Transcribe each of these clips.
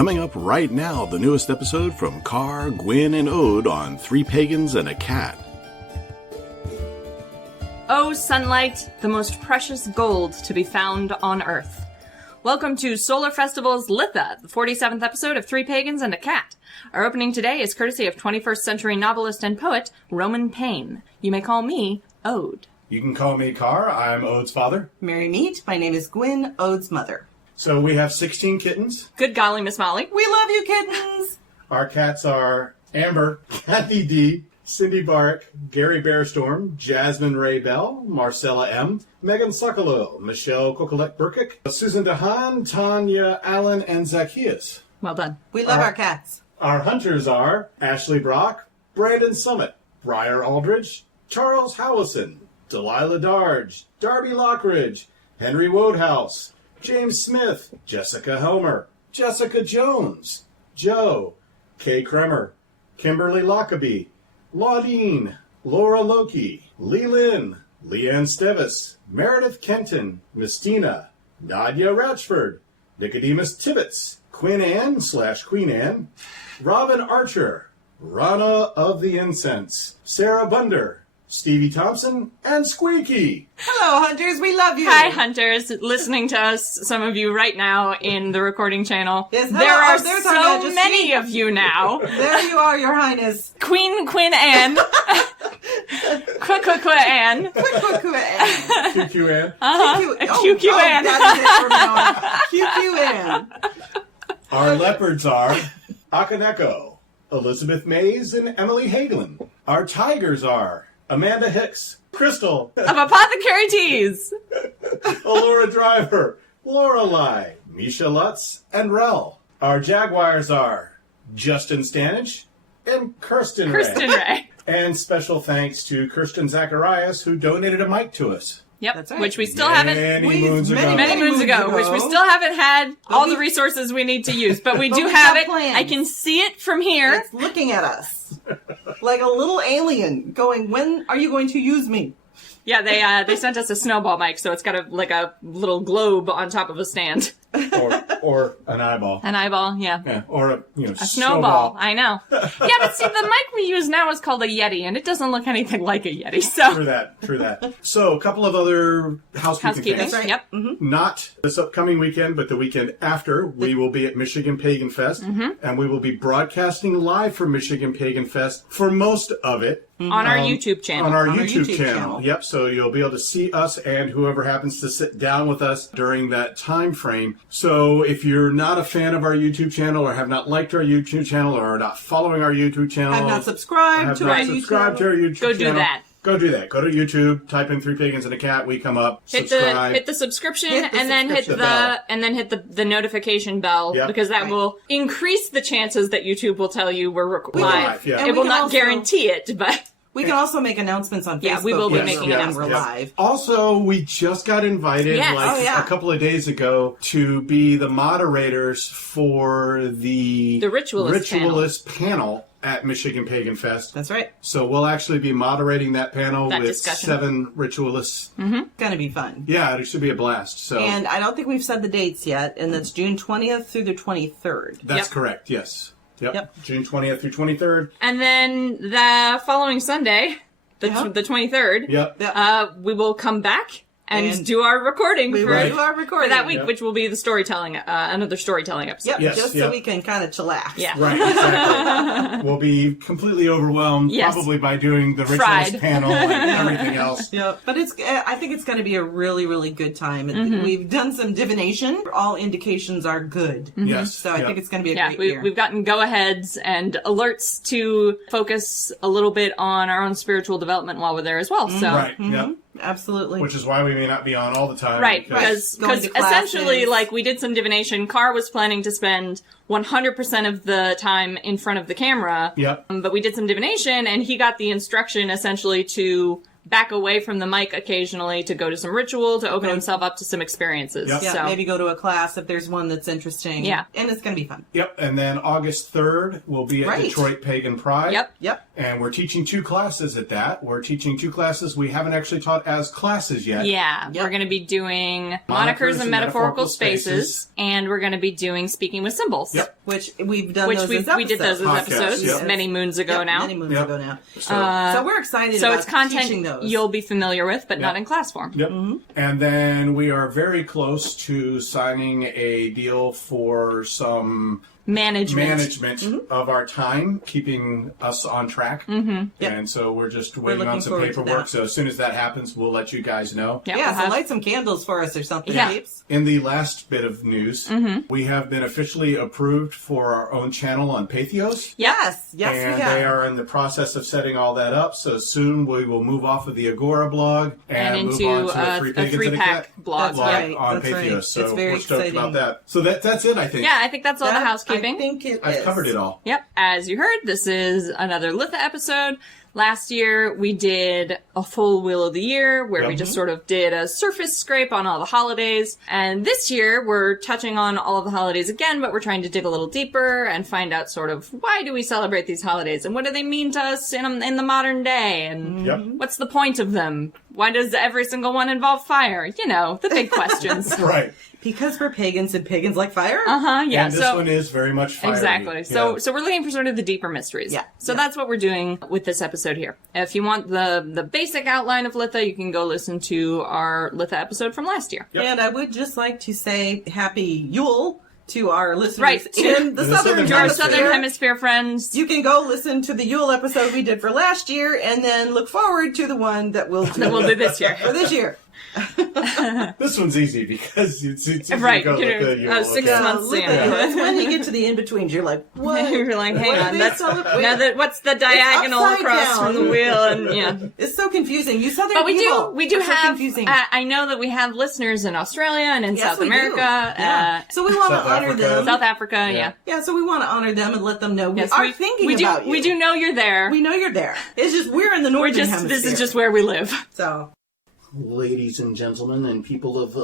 Coming up right now, the newest episode from Car, Gwyn, and Ode on Three Pagans and a Cat. Oh, sunlight, the most precious gold to be found on Earth. Welcome to Solar Festival's Litha, the 47th episode of Three Pagans and a Cat. Our opening today is courtesy of 21st century novelist and poet Roman Payne. You may call me Ode. You can call me Car. I'm Ode's father. Merry meet. My name is Gwyn, Ode's mother. So we have 16 kittens. Good golly, Miss Molly. We love you, kittens! Our cats are Amber, Kathy D, Cindy Bark, Gary Bearstorm, Jasmine Ray Bell, Marcella M, Megan Sokolow, Michelle Kokolek Burkick, Susan DeHaan, Tanya Allen, and Zacchaeus. Well done. We love our cats. Our hunters are Ashley Brock, Brandon Summit, Briar Aldridge, Charles Howison, Delilah Darge, Darby Lockridge, Henry Wodehouse, James Smith, Jessica Helmer, Jessica Jones, Joe, Kay Kremer, Kimberly Lockaby, Laudine, Laura Loki, Lee Lynn, Leanne Stevis, Meredith Kenton, Mistina, Nadia Ratchford, Nicodemus Tibbetts, Queen Anne / Queen Anne, Robin Archer, Rana of the Incense, Sarah Bunder, Stevie Thompson, and Squeaky. Hello, hunters. We love you. Hi, hunters. Listening to us, some of you right now in the recording channel. Yes, there are there's so many of you now. There you are, your highness. Queen Anne. Queen Anne. QQ Anne. QQ Anne. That is it from now on. QQ Anne. Our leopards are Akaneko, Elizabeth Mays, and Emily Hagelin. Our tigers are Amanda Hicks, Crystal, Of Apothecary Teas. Alora Driver, Lorelei, Misha Lutz, and Rel. Our jaguars are Justin Stanage and Kirsten Ray. And special thanks to Kirsten Zacharias, who donated a mic to us. Yep, That's right. which we still haven't... Many moons ago. Many moons ago, which we still haven't had all the resources we need to use, but we do we have have it. plans. I can see it from here. It's looking at us. Like a little alien going, when are you going to use me? Yeah, they sent us a snowball mic, so it's got a little globe on top of a stand. Or an eyeball. An eyeball, yeah. Yeah, or a Snowball, I know. Yeah, but see, the mic we use now is called a Yeti, and it doesn't look anything like a Yeti, so... True that. So, a couple of other housekeeping things. right. Yep. Mm-hmm. Not this upcoming weekend, but the weekend after, we will be at Michigan Pagan Fest, and we will be broadcasting live from Michigan Pagan Fest for most of it. On our YouTube channel. On our On our YouTube YouTube channel. channel. Yep, so you'll be able to see us and whoever happens to sit down with us during that time frame. So if you're not a fan of our YouTube channel or have not liked our YouTube channel or are not following our YouTube channel, Have not subscribed to our YouTube channel. Go do that. Go do that. Go to YouTube, type in Three Pagans and a Cat, we come up, subscribe. Hit the subscription, Hit the and then hit subscription the notification bell, Yep. because that Right. will increase the chances that YouTube will tell you we're live. live, yeah. And It we will can not also- guarantee it, but We can also make announcements on Facebook. Yeah, we will be when making we're announcements. live. Also, we just got invited Yes. Oh, yeah. a couple of days ago to be the moderators for the Ritualist panel at Michigan Pagan Fest. That's right. So we'll actually be moderating that panel That with discussion. 7 ritualists. Gonna be fun. Yeah, it should be a blast. So And I don't think we've said the dates yet, and that's June 20th through the 23rd. that's Yep. correct. Yes. Yep. June 20th through 23rd. and then the following Sunday, the Yeah. the 23rd, Yep. we will come back and And do our recording We for, will do our for recording. that week, Yep. which will be the storytelling, another storytelling episode. Yep, Yes, just yep. so we can kind of chillax. Yeah. Right, exactly. We'll be completely overwhelmed Yes. probably by doing the Fried. ritualist panel and everything else. Yep. But I think it's going to be a really, really good time. And We've done some divination. All indications are good. Yes. So I yep. think it's going to be a Yeah, great year. we've gotten go-aheads and alerts to focus a little bit on our own spiritual development while we're there as well. So, Right, yep. Absolutely. Which is why we may not be on all the time. right, because Going to essentially, classes. like, we did some divination. Carr was planning to spend 100% of the time in front of the camera. Yep. But we did some divination, and he got the instruction essentially to back away from the mic occasionally to go to some ritual, to open himself up to some experiences. Yep. Yeah, So, maybe go to a class if there's one that's interesting. Yeah. And it's going to be fun. Yep, and then August 3rd, we'll be at Right. Detroit Pagan Pride. Yep. And we're teaching 2 classes at that. We're teaching 2 classes we haven't actually taught as classes yet. Yeah, Yep. we're going to be doing monikers and metaphorical spaces, and we're going to be doing speaking with symbols. Yep. Which we've done Which those we as did those as Podcasts, episodes yep. many moons ago Yep, now. Many moons Yep. ago now. So, So we're excited So about it's content teaching those. you'll be familiar with, but not in class form. Yep. And then we are very close to signing a deal for some management of our time, keeping us on track. Yep. And so we're just waiting looking on some forward to paperwork. that. So as soon as that happens, we'll let you guys know. Yep, Yeah, we'll so have- light some candles for us or something, Yeah. peeps. In the last bit of news, we have been officially approved for our own channel on Pathos. Yes, And we have. they are in the process of setting all that up. So soon we will move off of the Agora blog And move into on to a a Three Pagans and a three-pack Cat blog. That's blog right, on that's right. Pathos. So It's very we're stoked exciting. about that. So that's it, I think. Yeah, I think that's all the That, housekeeping. I think it I've is. covered it all. Yep. As you heard, this is another Litha episode. Last year, we did a full Wheel of the Year, where we Yep. just sort of did a surface scrape on all the holidays. And this year, we're touching on all of the holidays again, but we're trying to dig a little deeper and find out sort of why do we celebrate these holidays, and what do they mean to us in the modern day, and Yep. what's the point of them? Why does every single one involve fire? You know, the big questions. Right. Because we're pagans and pagans like fire? Yeah, And this so one is very much fiery. exactly. So Yeah. so we're looking for sort of the deeper mysteries. Yeah. So Yeah. that's what we're doing with this episode here. If you want the basic outline of Litha, you can go listen to our Litha episode from last year. Yep. And I would just like to say happy Yule to our listeners Right. in the In the Southern Southern Our Hemisphere. Southern Hemisphere friends. You can go listen to the Yule episode we did for last year and then look forward to the one that we'll do that we'll do this year. for this year. This one's easy because it's easy Right, to go you know, with the 6 okay. months. Litha, Yeah. it's when you get to the in-betweens, you're like, what? You're like, hang What are on, they that's celebrating? now that what's the diagonal upside across down. from the wheel, and yeah. It's so confusing. You Southern But we people do are so have. confusing. I know that we have listeners in Australia and in Yes, South we do. America, Yeah. So we want to South honor Africa. them. South Africa. Yeah. Yeah, so we want to honor them and let them know we Yes, are thinking we do. about you. We do know you're there. We know you're there. It's just we're in the northern hemisphere. This is just where we live. So Ladies and gentlemen and people of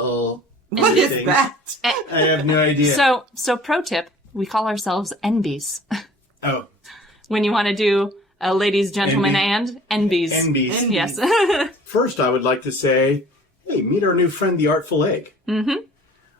what is things. that? I have no idea. So pro tip: we call ourselves NBs. oh, When you want to do a ladies, gentlemen, NB. and NBs. NBs. Yes. First, I would like to say, hey, meet our new friend, the Artful Egg. Mm-hmm.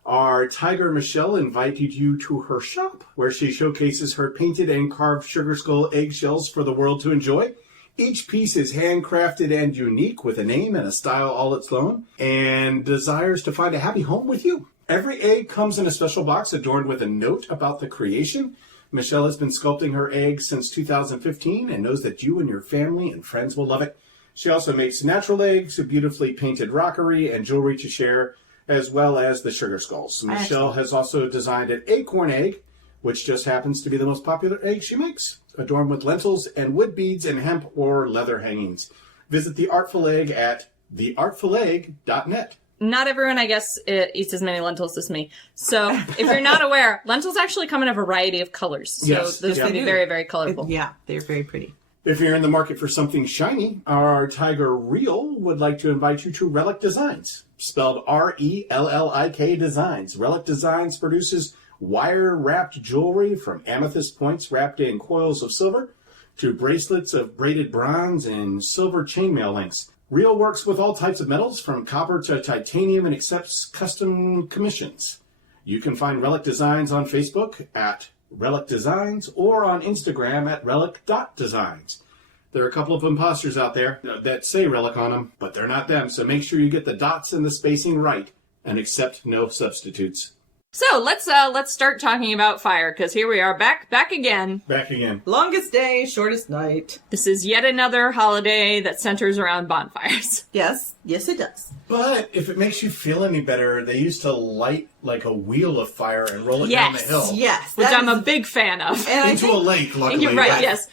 Our tiger Michelle invited you to her shop, where she showcases her painted and carved sugar skull eggshells for the world to enjoy. Each piece is handcrafted and unique, with a name and a style all its own, and desires to find a happy home with you. Every egg comes in a special box adorned with a note about the creation. Michelle has been sculpting her eggs since 2015 and knows that you and your family and friends will love it. She also makes natural eggs, a beautifully painted rockery, and jewelry to share, as well as the sugar skulls. Michelle has also designed an acorn egg, which just happens to be the most popular egg she makes, adorned with lentils and wood beads and hemp or leather hangings. Visit The Artful Egg at theartfulegg.net. Not everyone, I guess, eats as many lentils as me. So, if you're not aware, lentils actually come in a variety of colors. So, Yes, those yes, can they be do. very, very colorful. Yeah, they're very pretty. If you're in the market for something shiny, our Tiger Reel would like to invite you to Relic Designs, spelled R-E-L-L-I-K Designs. Relic Designs produces wire-wrapped jewelry from amethyst points wrapped in coils of silver to bracelets of braided bronze and silver chainmail links. Reel works with all types of metals, from copper to titanium, and accepts custom commissions. You can find Relic Designs on Facebook at Relic Designs or on Instagram at relic.designs. There are a couple of imposters out there that say Relic on them, but they're not them, so make sure you get the dots and the spacing right and accept no substitutes. So, let's start talking about fire, because here we are back again. Back again. Longest day, shortest night. This is yet another holiday that centers around bonfires. Yes, it does. But if it makes you feel any better, they used to light like a wheel of fire and roll it down the Yes. hill. Yes, Which that I'm is- a big fan of. And I Into think, a lake, luckily. You're right, but- yes.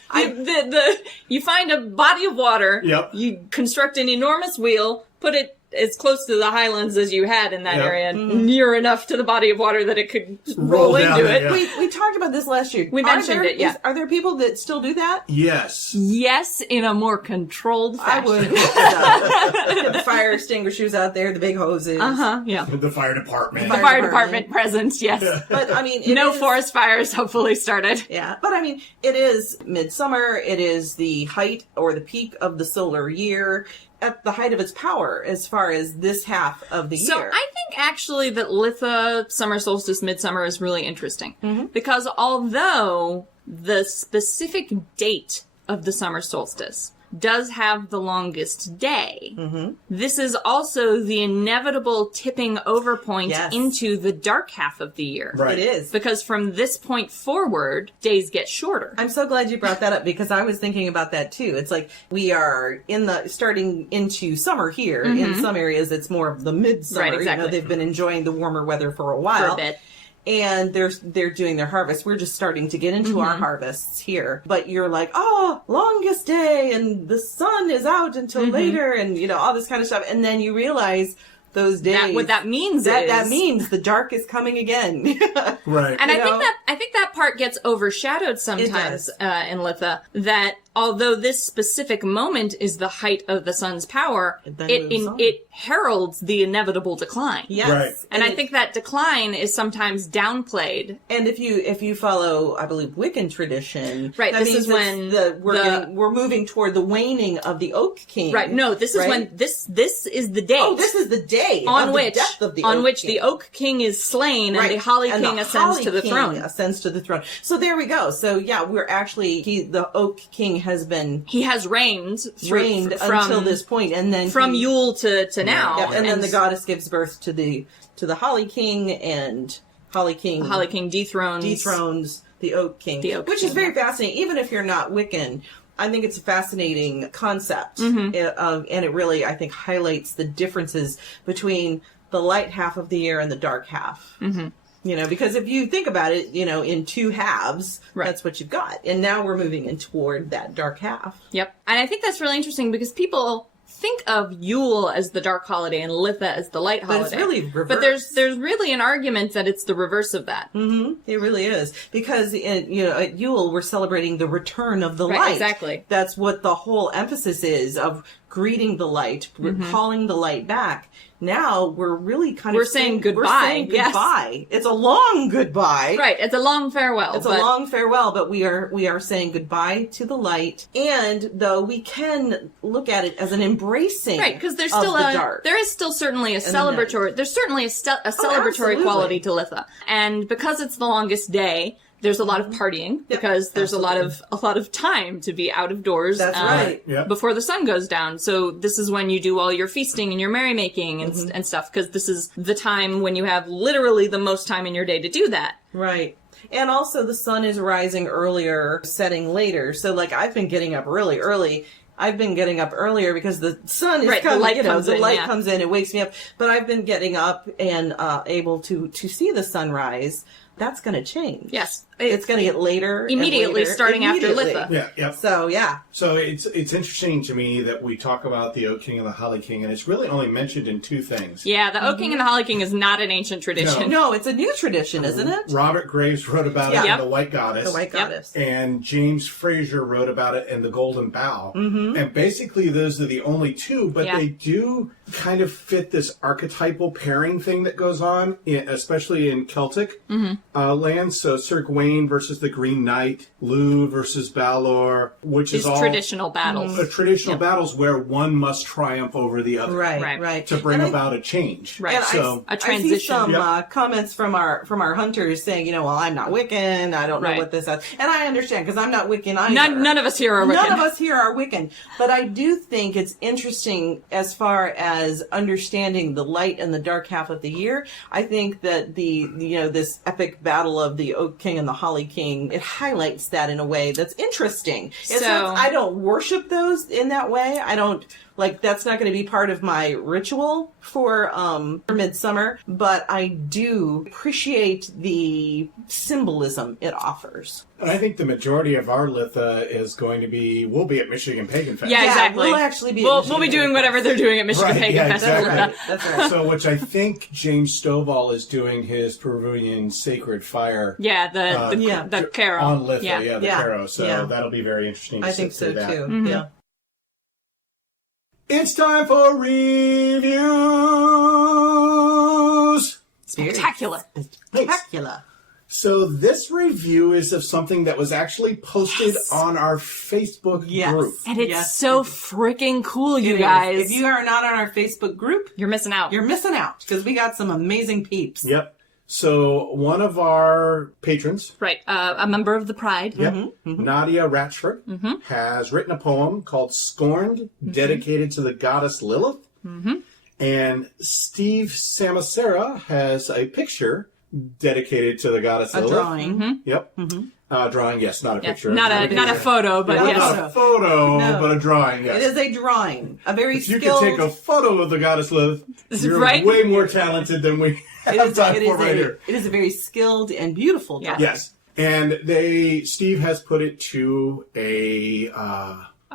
You find a body of water, Yep. you construct an enormous wheel, put it as close to the highlands as you had in that area, near enough to the body of water that it could roll down into it, it. yeah. We talked about this last year. We mentioned it, yeah. Are there people that still do that? Yes. Yes, in a more controlled I fashion. would. Get the fire extinguishers out there, the big hoses. Yeah. The fire department. The fire department presence, yes. But I mean, No is, forest fires hopefully started. Yeah, but I mean, it is midsummer. It is the height or the peak of the solar year, at the height of its power as far as this half of the So year. I think actually that Litha, summer solstice, midsummer is really interesting. Because although the specific date of the summer solstice does have the longest day, this is also the inevitable tipping over point into the dark half of the year. Right. It is. Because from this point forward, days get shorter. I'm so glad you brought that up because I was thinking about that too. It's like we are starting into summer here. In some areas, it's more of the midsummer. Right, exactly. You know, they've been enjoying the warmer weather for a while. For a bit. And they're doing their harvest. We're just starting to get into our harvests here. But you're like, oh, longest day, and the sun is out until later, and you know, all this kind of stuff. And then you realize those days. What that means that means the dark is coming again. Right. And You know? I think that part gets overshadowed sometimes in Litha. That although this specific moment is the height of the sun's power, then moves on. it heralds the inevitable decline. Yes. Right. And I think that decline is sometimes downplayed. And if you follow, I believe, Wiccan tradition, Right, that this means is when we're moving toward the waning of the Oak King. Right. No, this is right? when this is the date. Oh, this is the day on of which the death of the Oak King. the Oak King is slain Right. and the Holly And King the ascends Holly to the King throne. Ascends to the throne. So there we go. So yeah, we're actually the Oak King has been He has reigned until this point, and then from Yule to now. yeah, and then the goddess gives birth to the Holly King, and Holly King dethrones the Oak King, which is very fascinating. Even if you're not Wiccan, I think it's a fascinating concept, and it really, I think, highlights the differences between the light half of the year and the dark half. You know, because if you think about it, you know, in two halves, that's what you've got. And now we're moving in toward that dark half. Yep. And I think that's really interesting because people think of Yule as the dark holiday and Litha as the light holiday. But it's really reversed. But there's really an argument that it's the reverse of that. It really is. Because, at Yule, we're celebrating the return of the light. Exactly. That's what the whole emphasis is, of greeting the light, calling the light back. Now we're really saying goodbye. We're saying goodbye. Yes. It's a long goodbye. Right. It's a long farewell. It's a long farewell, but we are saying goodbye to the light. And though we can look at it as an embracing, right? Because there's of still the dark. there is still certainly a celebratory. There's certainly a celebratory absolutely. quality to Litha, and because it's the longest day. There's a lot of partying because there's a lot of time to be out of doors. That's right. Yep. Before the sun goes down. So this is when you do all your feasting and your merrymaking and stuff, because this is the time when you have literally the most time in your day to do that. Right. And also the sun is rising earlier, setting later. So like I've been getting up really early. I've been getting up earlier because the sun is coming, the light comes in, it wakes me up. But I've been getting up and able to see the sunrise. That's going to change. Yes. It's going to get later. Immediately, and later, starting after Litha. Yeah, yep. So, yeah. So it's interesting to me that we talk about the Oak King and the Holly King, and it's really only mentioned in two things. Yeah, the Oak King and the Holly King is not an ancient tradition. No, it's a new tradition, isn't it? Robert Graves wrote about it in The White Goddess. The White Goddess. And James Fraser wrote about it in The Golden Bough. And basically those are the only two, but they do kind of fit this archetypal pairing thing that goes on, especially in Celtic lands. So Sir Gawain versus the Green Knight, Lugh versus Balor, which is all traditional battles. Traditional battles where one must triumph over the other. Right. To bring about a change. Right. And So a transition. I see some comments from our hunters saying, well, I'm not Wiccan. I don't know what this is. And I understand because I'm not Wiccan either. None of us here are Wiccan. None of us here are Wiccan. But I do think it's interesting as far as understanding the light and the dark half of the year. I think that this epic battle of the Oak King and the Holly King, it highlights that in a way that's interesting. I don't worship those in that way. I don't Like, that's not going to be part of my ritual for Midsummer, but I do appreciate the symbolism it offers. And I think the majority of our Litha is going to be, we'll be at Michigan Pagan Fest. Yeah, exactly. We'll actually be We'll be doing whatever they're doing at Michigan Pagan Fest. Exactly. That's right. So, which I think James Stovall is doing his Peruvian Sacred Fire. Yeah, the Caro. On Litha, yeah. the Caro. So that'll be very interesting to I think so, that. too. Mm-hmm. Yeah. It's time for reviews! Spectacular. Spectacular. So this review is of something that was actually posted on our Facebook group. And it's so freaking cool, you It guys. is. If you are not on our Facebook group, you're missing out. You're missing out, because we got some amazing peeps. Yep. So one of our patrons, right, a member of the Pride, Nadia Ratchford, has written a poem called Scorned, dedicated to the goddess Lilith. And Steve Samacera has a picture dedicated to the goddess Lilith. A drawing. Yep. Drawing, yes, not a picture. Not a photo, but yes. Not a photo, but a drawing, yes. It is a drawing. A very if you skilled... can take a photo of the goddess Lilith, you're way more talented than we have time for right here. It is a very skilled and beautiful drawing. Yes. And Steve has put it to a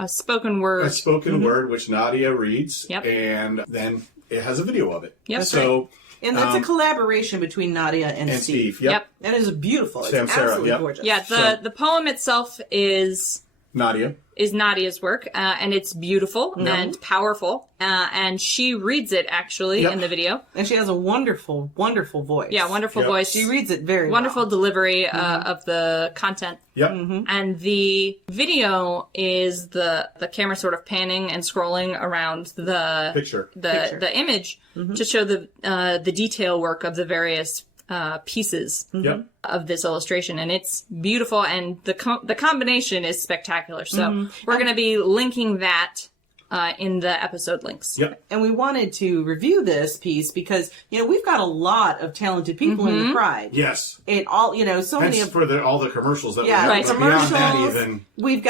spoken word. A spoken word, which Nadia reads. Yep. And then it has a video of it. Yep. So... And that's a collaboration between Nadia and Steve. Yep. And it is beautiful. It's Sam Sarah, absolutely gorgeous. Yeah, the poem itself is Nadia's work, and it's beautiful and powerful, and she reads it actually in the video. And she has a wonderful, wonderful voice. Yeah, wonderful voice. She reads it very wonderful well. delivery of the content. Yep. And the video is the camera sort of panning and scrolling around the picture, the image to show the detail work of the various pieces of this illustration, and it's beautiful, and the combination is spectacular. So we're going to be linking that in the episode links. Yep. And we wanted to review this piece because, we've got a lot of talented people in the Pride. Yes. And all, so many of... for all the commercials that we have. Right. Commercials. Beyond that even. We've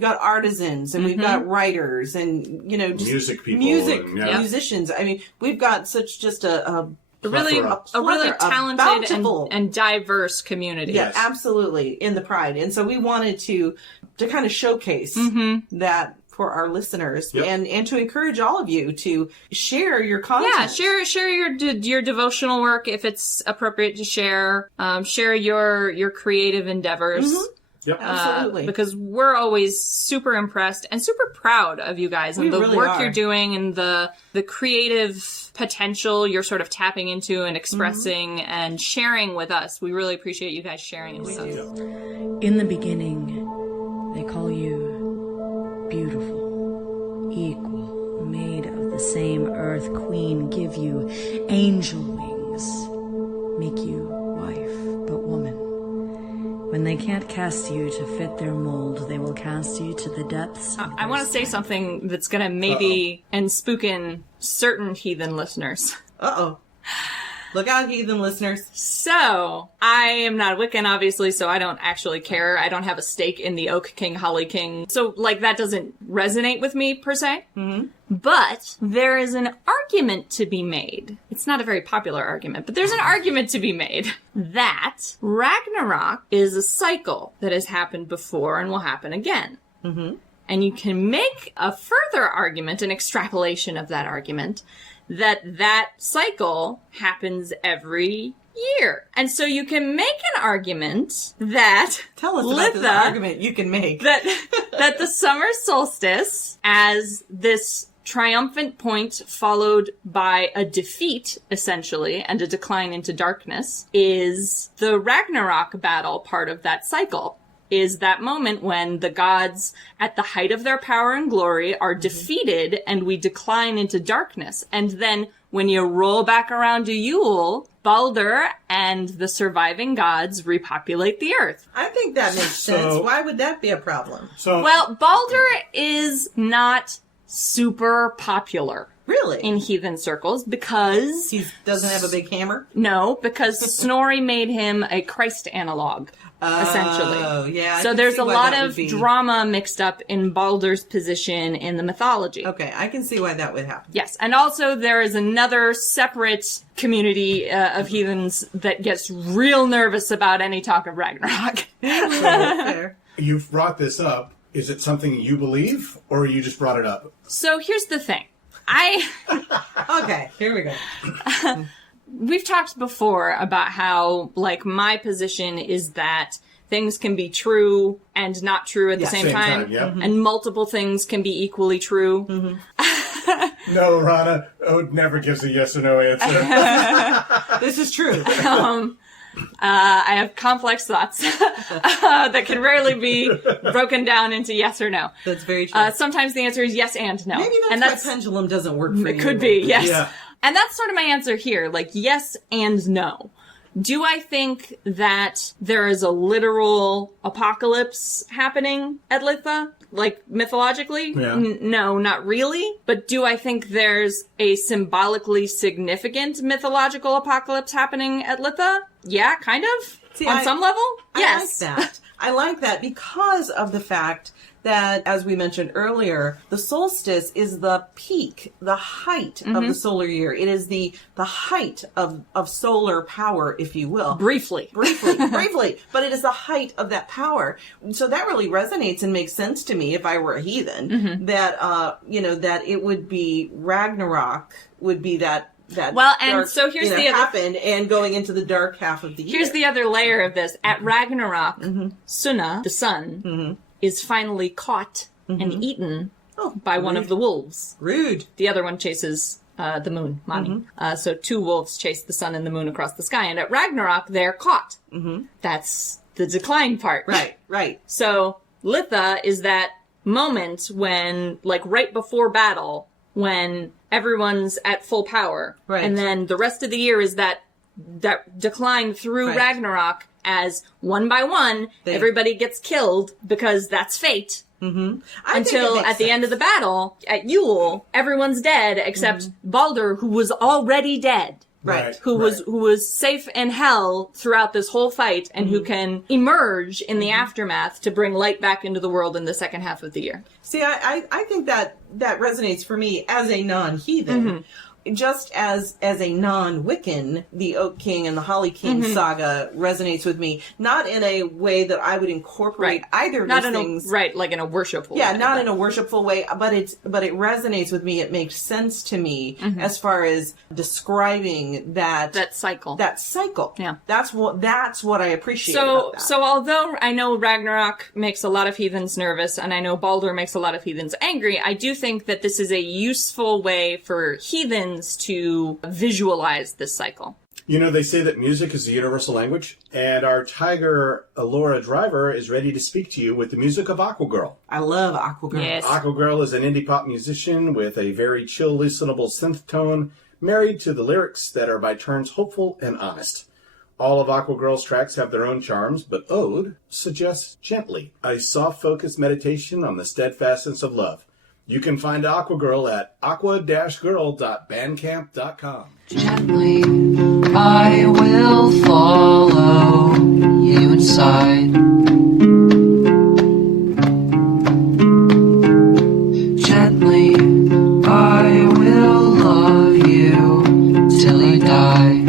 got artisans and we've got writers and, just music people. Musicians. I mean, we've got such just a really talented and diverse community. Yeah, absolutely, in the Pride. And so we wanted to kind of showcase that for our listeners and to encourage all of you to share your content. Yeah, share your devotional work if it's appropriate to share. Share your creative endeavors. Yep. Absolutely. Because we're always super impressed and super proud of you guys and the really work are. you're doing and the creative potential you're sort of tapping into and expressing and sharing with us. We really appreciate you guys sharing it with us. In the beginning, they call you beautiful, equal, made of the same earth queen, give you angel wings, make you wife, but woman. When they can't cast you to fit their mold, they will cast you to the depths. I want to say something that's going to maybe and spook in certain heathen listeners. Uh-oh. Look out, heathen listeners. So, I am not Wiccan, obviously, so I don't actually care. I don't have a stake in the Oak King, Holly King. So, that doesn't resonate with me, per se. But there is an argument to be made. It's not a very popular argument, but there's an argument to be made that Ragnarok is a cycle that has happened before and will happen again. And you can make a further argument, an extrapolation of that argument, that cycle happens every year. And so you can make an argument that Tell us about this argument you can make. that the summer solstice, as this triumphant point followed by a defeat, essentially, and a decline into darkness, is the Ragnarok battle part of that cycle. Is that moment when the gods, at the height of their power and glory, are defeated and we decline into darkness. And then when you roll back around to Yule, Baldur and the surviving gods repopulate the earth. I think that makes sense. Why would that be a problem? Well, Baldur is not super popular. Really? In heathen circles, because... He doesn't have a big hammer? No, because Snorri made him a Christ analog. essentially. Oh, yeah. So there's a lot of drama mixed up in Baldur's position in the mythology. Okay, I can see why that would happen. Yes, and also there is another separate community of heathens that gets real nervous about any talk of Ragnarok. Fair. You've brought this up. Is it something you believe, or you just brought it up? So here's the thing. Okay, here we go. We've talked before about how, like, my position is that things can be true and not true at the same time. Yeah. And multiple things can be equally true. Mm-hmm. No, Rana. Ode never gives a yes or no answer. This is true. I have complex thoughts that can rarely be broken down into yes or no. That's very true. Sometimes the answer is yes and no. Maybe that's why pendulum doesn't work for you. It could be, yes. Yeah. And that's sort of my answer here, like yes and no. Do I think that there is a literal apocalypse happening at Litha? Like, mythologically? Yeah. No, not really. But do I think there's a symbolically significant mythological apocalypse happening at Litha? Yeah, kind of. See, on some level? Yes. I like that. I like that because of the fact that, as we mentioned earlier, the solstice is the peak, the height of the solar year. It is the height of solar power, if you will. Briefly. But it is the height of that power. So that really resonates and makes sense to me if I were a heathen, that, that it would be Ragnarok would be that well, and dark, so here's the other happen and going into the dark half of the year. Here's the other layer of this. At Ragnarok, Sunna, the sun, is finally caught and eaten by one of the wolves. Rude. The other one chases the moon, Mani. So two wolves chase the sun and the moon across the sky, and at Ragnarok, they're caught. That's the decline part. Right. So Litha is that moment when, like, right before battle, when everyone's at full power. Right. And then the rest of the year is that decline through Ragnarok as one by one, everybody gets killed because that's fate. Until at the end of the battle, at Yule, everyone's dead except Baldur, who was already dead. Right. Who was safe in hell throughout this whole fight and who can emerge in the aftermath to bring light back into the world in the second half of the year. See, I think that resonates for me as a non-heathen. Just as a non-Wiccan, the Oak King and the Holly King saga resonates with me. Not in a way that I would incorporate either of those things. Like in a worshipful way. Yeah, not in a worshipful way, but it resonates with me. It makes sense to me as far as describing that cycle. That cycle. Yeah. That's what I appreciate about that. So although I know Ragnarok makes a lot of heathens nervous, and I know Baldur makes a lot of heathens angry, I do think that this is a useful way for heathens to visualize this cycle. You know, they say that music is the universal language, and our tiger, Alora Driver, is ready to speak to you with the music of Aquagirl. I love Aquagirl. Yes. Aquagirl is an indie pop musician with a very chill, listenable synth tone, married to the lyrics that are by turns hopeful and honest. All of Aquagirl's tracks have their own charms, but Ode suggests gently, a soft, focused meditation on the steadfastness of love. You can find Aquagirl at aqua-girl.bandcamp.com. Gently, I will follow you inside. Gently, I will love you till you die.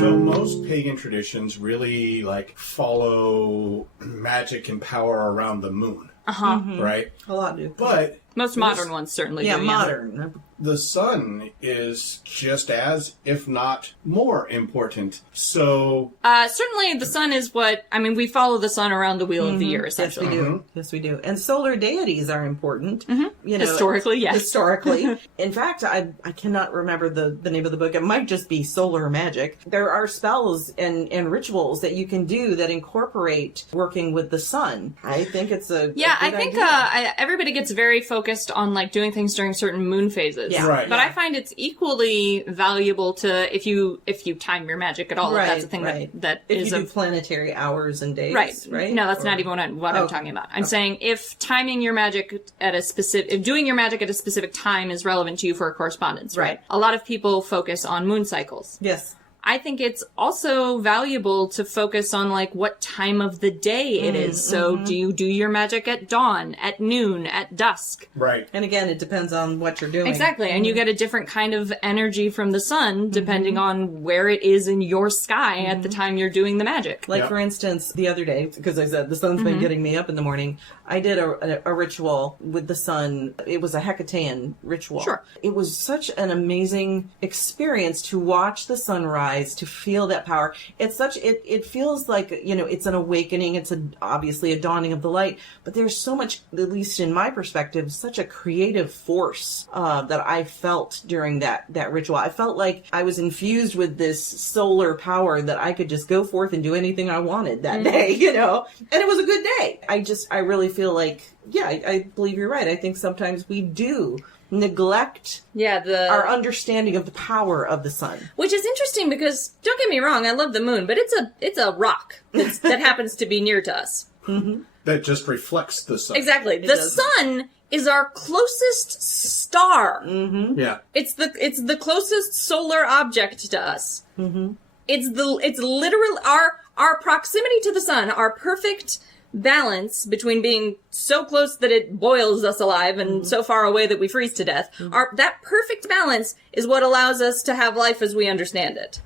So most pagan traditions really follow magic and power around the moon. Right? A lot do. But most modern ones certainly do. Yeah, modern. The sun is just as, if not more important. So certainly the sun is we follow the sun around the wheel of the year, essentially. Yes, we do. Yes, we do. And solar deities are important. You know, historically, yes. Historically. In fact, I cannot remember the name of the book. It might just be Solar Magic. There are spells and rituals that you can do that incorporate working with the sun. I think it's a I think everybody gets very focused on doing things during certain moon phases. Yeah. Right. But I find it's equally valuable to if you time your magic at all. If that's a thing that if is you do planetary hours and days. Right. No, that's not even what I'm talking about. I'm saying if timing your magic if doing your magic at a specific time is relevant to you for a correspondence. Right. A lot of people focus on moon cycles. Yes. I think it's also valuable to focus on, like, what time of the day it is. So do you do your magic at dawn, at noon, at dusk? Right. And again, it depends on what you're doing. Exactly. And you get a different kind of energy from the sun depending on where it is in your sky at the time you're doing the magic. Like, for instance, the other day, because I said the sun's been getting me up in the morning, I did a ritual with the sun. It was a Hecatean ritual. Sure. It was such an amazing experience to watch the sunrise, to feel that power. It feels like, it's an awakening. It's obviously a dawning of the light, but there's so much, at least in my perspective, such a creative force that I felt during that ritual. I felt like I was infused with this solar power that I could just go forth and do anything I wanted that day, and it was a good day. I really feel like, I believe you're right. I think sometimes we do neglect our understanding of the power of the sun. Which is interesting because, don't get me wrong, I love the moon, but it's a rock that happens to be near to us. That just reflects the sun. Exactly. The sun is our closest star. Yeah. It's the closest solar object to us. It's literally our proximity to the sun, our perfect balance between being so close that it boils us alive and so far away that we freeze to death. That perfect balance is what allows us to have life as we understand it.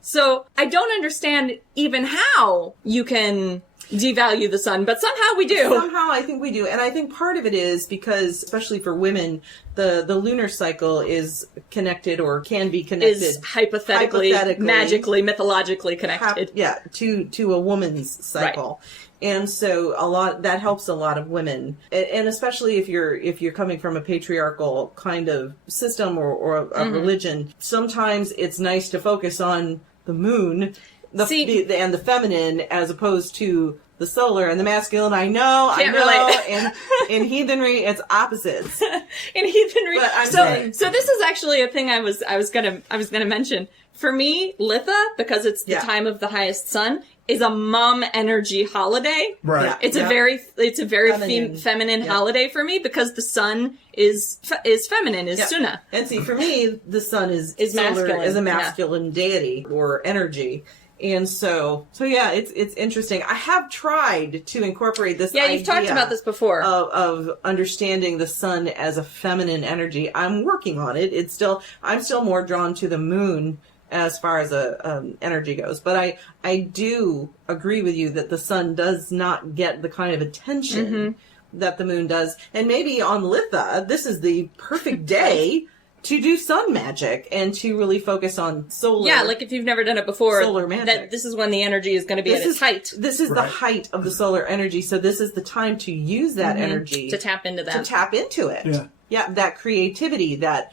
So I don't understand even how you can devalue the sun, but somehow we do. Somehow I think we do. And I think part of it is because, especially for women, the lunar cycle is connected or can be connected. Is hypothetically magically, mythologically connected. To a woman's cycle. Right. And so that helps a lot of women. And especially if you're coming from a patriarchal kind of system or a religion, sometimes it's nice to focus on the moon, and the feminine as opposed to the solar and the masculine. I know. And in heathenry, it's opposites. In heathenry, so this is actually a thing I was gonna mention. For me, Litha, because it's the time of the highest sun, is a mom energy holiday. Right. Yeah. It's a very feminine holiday for me because the sun is feminine, Suna. And see, for me, the sun is masculine, is a masculine deity or energy. And so it's interesting. I have tried to incorporate this idea. Yeah, you've talked about this before. Of understanding the sun as a feminine energy. I'm working on it. I'm still more drawn to the moon as far as energy goes. But I do agree with you that the sun does not get the kind of attention that the moon does. And maybe on Litha, this is the perfect day to do sun magic and to really focus on solar. Yeah, like if you've never done it before, solar magic. That this is when the energy is going to be at its height. This is the height of the solar energy, so this is the time to use that energy. To tap into that. To tap into it. Yeah. Yeah, that creativity, that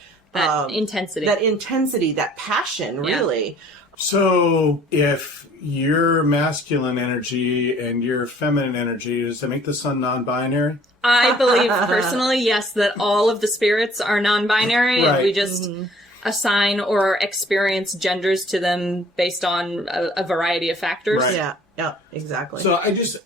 intensity. That passion, really. So if your masculine energy and your feminine energy, does that make the sun non-binary? I believe personally, yes, that all of the spirits are non-binary, and we just assign or experience genders to them based on a variety of factors. Right. Yeah, exactly. So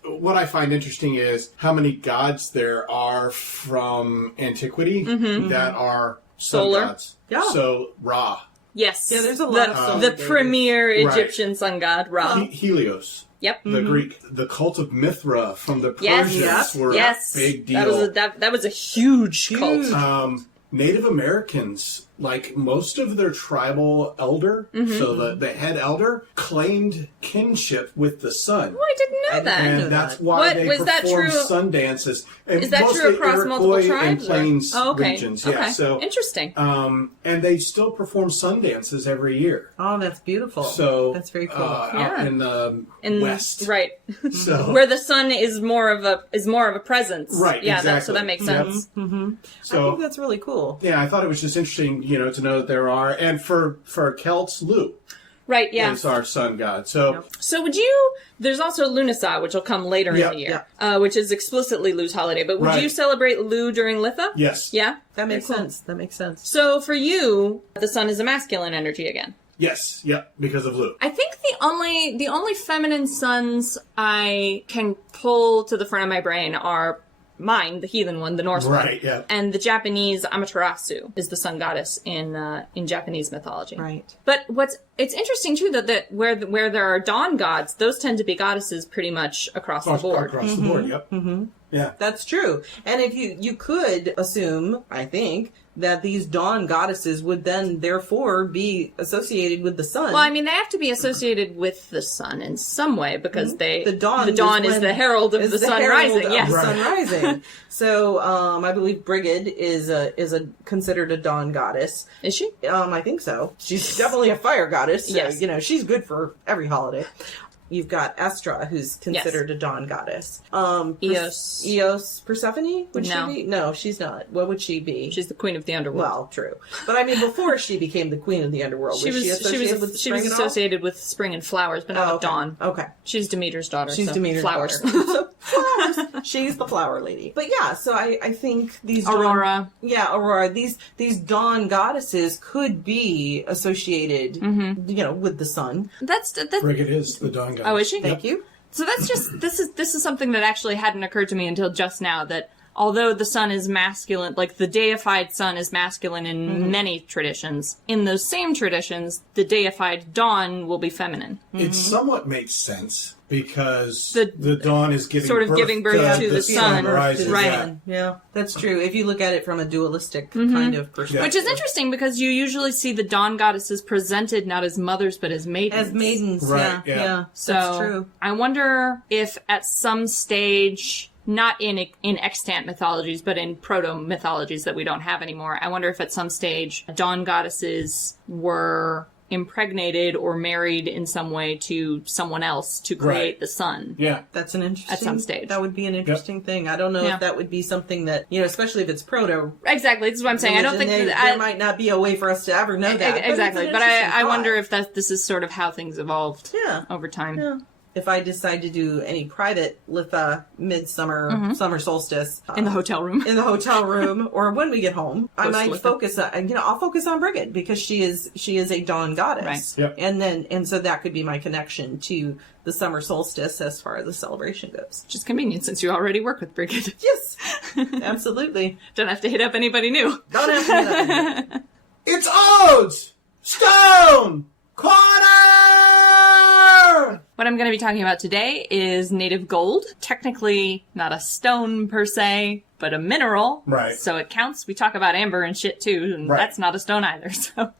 what I find interesting is how many gods there are from antiquity that are solar gods. Yeah. So Ra. Yes. Yeah, there's a lot of the premier Egyptian sun god, Ra. Helios. Yep. The Greek. The cult of Mithra from the Persians were a big deal. That was a huge cult. Native Americans, like most of their tribal elder, so the head elder, claimed kinship with the sun. Oh, I didn't know that. And that's why they perform sun dances. And is that true across multiple tribes? And plains regions, okay. So interesting. And they still perform sun dances every year. Oh, that's beautiful. So that's very cool. Out in the west, right? So where the sun is more of a presence, right? Yeah, exactly. So that makes sense. So I think that's really cool. Yeah, I thought it was just interesting, to know that there are, and for Celts, Lu. Right, yeah. Is our sun god. So would there's also Lunasa, which will come later in the year, which is explicitly Lu's holiday, but would you celebrate Lu during Litha? Yes. Yeah? That makes sense. That makes sense. So for you, the sun is a masculine energy again. Yes, because of Lu. I think the only feminine suns I can pull to the front of my brain are mine, the heathen one, the Norse one. Right, yeah. And the Japanese Amaterasu is the sun goddess in Japanese mythology. Right. But it's interesting too that where there are dawn gods, those tend to be goddesses pretty much across the board. Across the board, yep. Mm-hmm. Yeah. That's true. And if you could assume, I think, that these dawn goddesses would then therefore be associated with the sun. Well, I mean, they have to be associated with the sun in some way because the dawn is the herald of the sun rising. Yes, the sun rising. So, I believe Brigid is considered a dawn goddess. Is she? I think so. She's definitely a fire goddess. So, yes. She's good for every holiday. You've got Estra, who's considered a dawn goddess. Eos Persephone? Would she be? No, she's not. What would she be? She's the queen of the underworld. Well, true. But I mean, before she became the queen of the underworld, she was associated with spring and flowers, but not with dawn. Okay. She's Demeter's daughter. She's Demeter's flowers. daughter. So, flowers. She's the flower lady. But yeah, so I think these Aurora. Aurora. These dawn goddesses could be associated, with the sun. That's Brigid is the dawn goddess. Oh, is she? Thank you. So that's just this is something that actually hadn't occurred to me until just now, that although the sun is masculine, like the deified sun is masculine in many traditions, in those same traditions, the deified dawn will be feminine. It somewhat makes sense because the dawn is giving birth to the sun. Rising. Right. Yeah, that's true. If you look at it from a dualistic kind of perspective. Which is interesting because you usually see the dawn goddesses presented not as mothers but as maidens. As maidens, right, yeah. So that's true. I wonder if at some stage, not in extant mythologies, but in proto-mythologies that we don't have anymore, I wonder if at some stage dawn goddesses were impregnated or married in some way to someone else to create the sun. Yeah. That's an interesting... At some stage. That would be an interesting thing. I don't know if that would be something that, especially if it's proto... Exactly. This is what I'm saying. I don't think there might not be a way for us to ever know that. Exactly. But I wonder if this is sort of how things evolved over time. Yeah. If I decide to do any private Litha midsummer summer solstice in the hotel room, or when we get home, I might focus on I'll focus on Brigid because she is a dawn goddess, right. Yep. and so that could be my connection to the summer solstice as far as the celebration goes. Which is convenient since you already work with Brigid. Yes, absolutely. Don't have to hit up anybody new. Don't have to hit up anybody. It's Odes! Stone! Corner! What I'm going to be talking about today is native gold. Technically not a stone per se, but a mineral. Right. So it counts. We talk about amber and shit too, and that's not a stone either. So,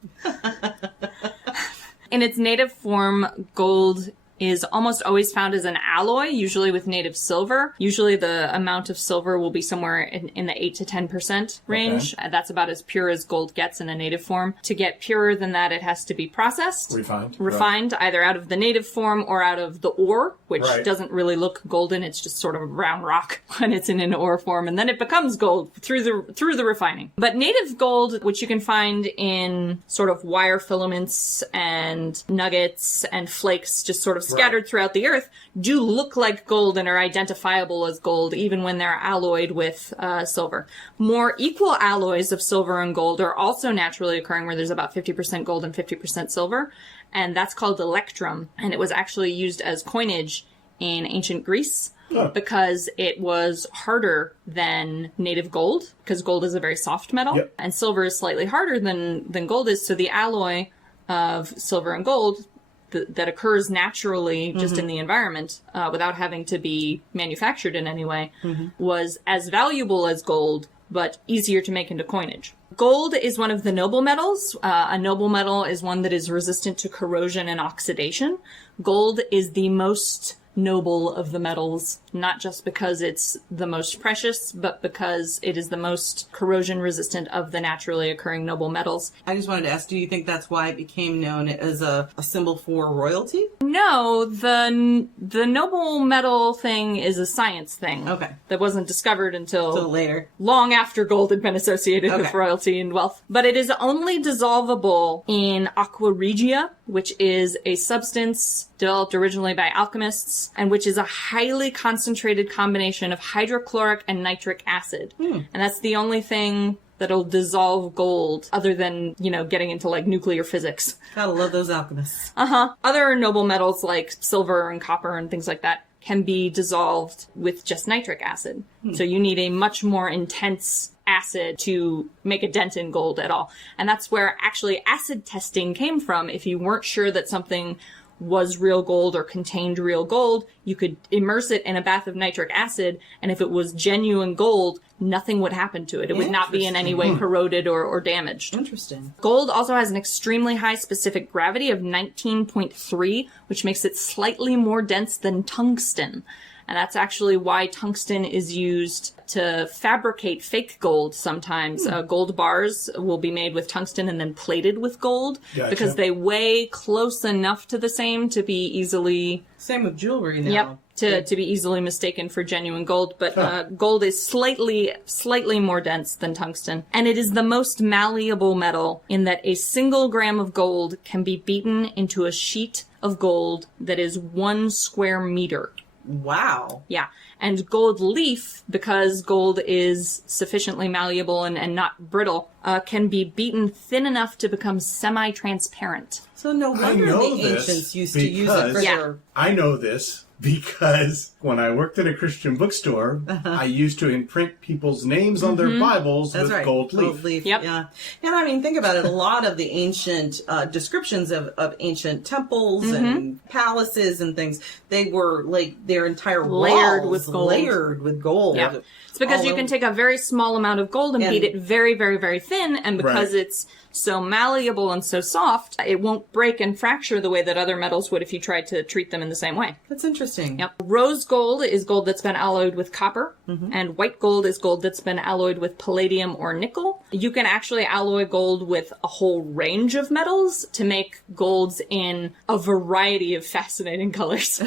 in its native form, gold is almost always found as an alloy, usually with native silver. Usually the amount of silver will be somewhere in the 8 to 10% range. Okay. That's about as pure as gold gets in a native form. To get purer than that, it has to be processed. Refined, either out of the native form or out of the ore, which doesn't really look golden. It's just sort of a brown rock when it's in an ore form, and then it becomes gold through the refining. But native gold, which you can find in sort of wire filaments and nuggets and flakes, just sort of scattered throughout the earth, do look like gold and are identifiable as gold even when they're alloyed with silver. More equal alloys of silver and gold are also naturally occurring where there's about 50% gold and 50% silver, and that's called electrum, and it was actually used as coinage in ancient Greece. Because it was harder than native gold, because gold is a very soft metal, and silver is slightly harder than gold is, so the alloy of silver and gold that occurs naturally just in the environment without having to be manufactured in any way was as valuable as gold, but easier to make into coinage. Gold is one of the noble metals. A noble metal is one that is resistant to corrosion and oxidation. Gold is the most noble of the metals, not just because it's the most precious, but because it is the most corrosion resistant of the naturally occurring noble metals. I just wanted to ask, do you think that's why it became known as a symbol for royalty? No, the noble metal thing is a science thing. Okay. That wasn't discovered until later. Long after gold had been associated with royalty and wealth. But it is only dissolvable in aqua regia, which is a substance developed originally by alchemists, and which is a highly concentrated combination of hydrochloric and nitric acid. And that's the only thing that'll dissolve gold other than, getting into like nuclear physics. Gotta love those alchemists. Other noble metals like silver and copper and things like that can be dissolved with just nitric acid. So you need a much more intense acid to make a dent in gold at all. And that's where actually acid testing came from. If you weren't sure that something was real gold or contained real gold, you could immerse it in a bath of nitric acid, and if it was genuine gold, nothing would happen to it. It would not be in any way corroded or damaged. Interesting. Gold also has an extremely high specific gravity of 19.3, which makes it slightly more dense than tungsten. And that's actually why tungsten is used to fabricate fake gold sometimes. Gold bars will be made with tungsten and then plated with gold because they weigh close enough to the same to be easily... Same with jewelry now. Yep, to be easily mistaken for genuine gold. But gold is slightly more dense than tungsten. And it is the most malleable metal in that a single gram of gold can be beaten into a sheet of gold that is 1 square meter. Wow. Yeah. And gold leaf, because gold is sufficiently malleable and not brittle, can be beaten thin enough to become semi-transparent. So no wonder the ancients used to use it for their... I know this because when I worked at a Christian bookstore, I used to imprint people's names on their Bibles with gold leaf. Gold leaf, Yep. yeah. And I mean, think about it. A lot of the ancient descriptions of ancient temples and palaces and things, they were like their entire Layered walls with gold. layered with gold. Yeah. It's because you can take a very small amount of gold and beat it very, very, very thin, and because it's so malleable and so soft, it won't break and fracture the way that other metals would if you tried to treat them in the same way. That's interesting. Yep. Rose gold is gold that's been alloyed with copper, and white gold is gold that's been alloyed with palladium or nickel. You can actually alloy gold with a whole range of metals to make golds in a variety of fascinating colors,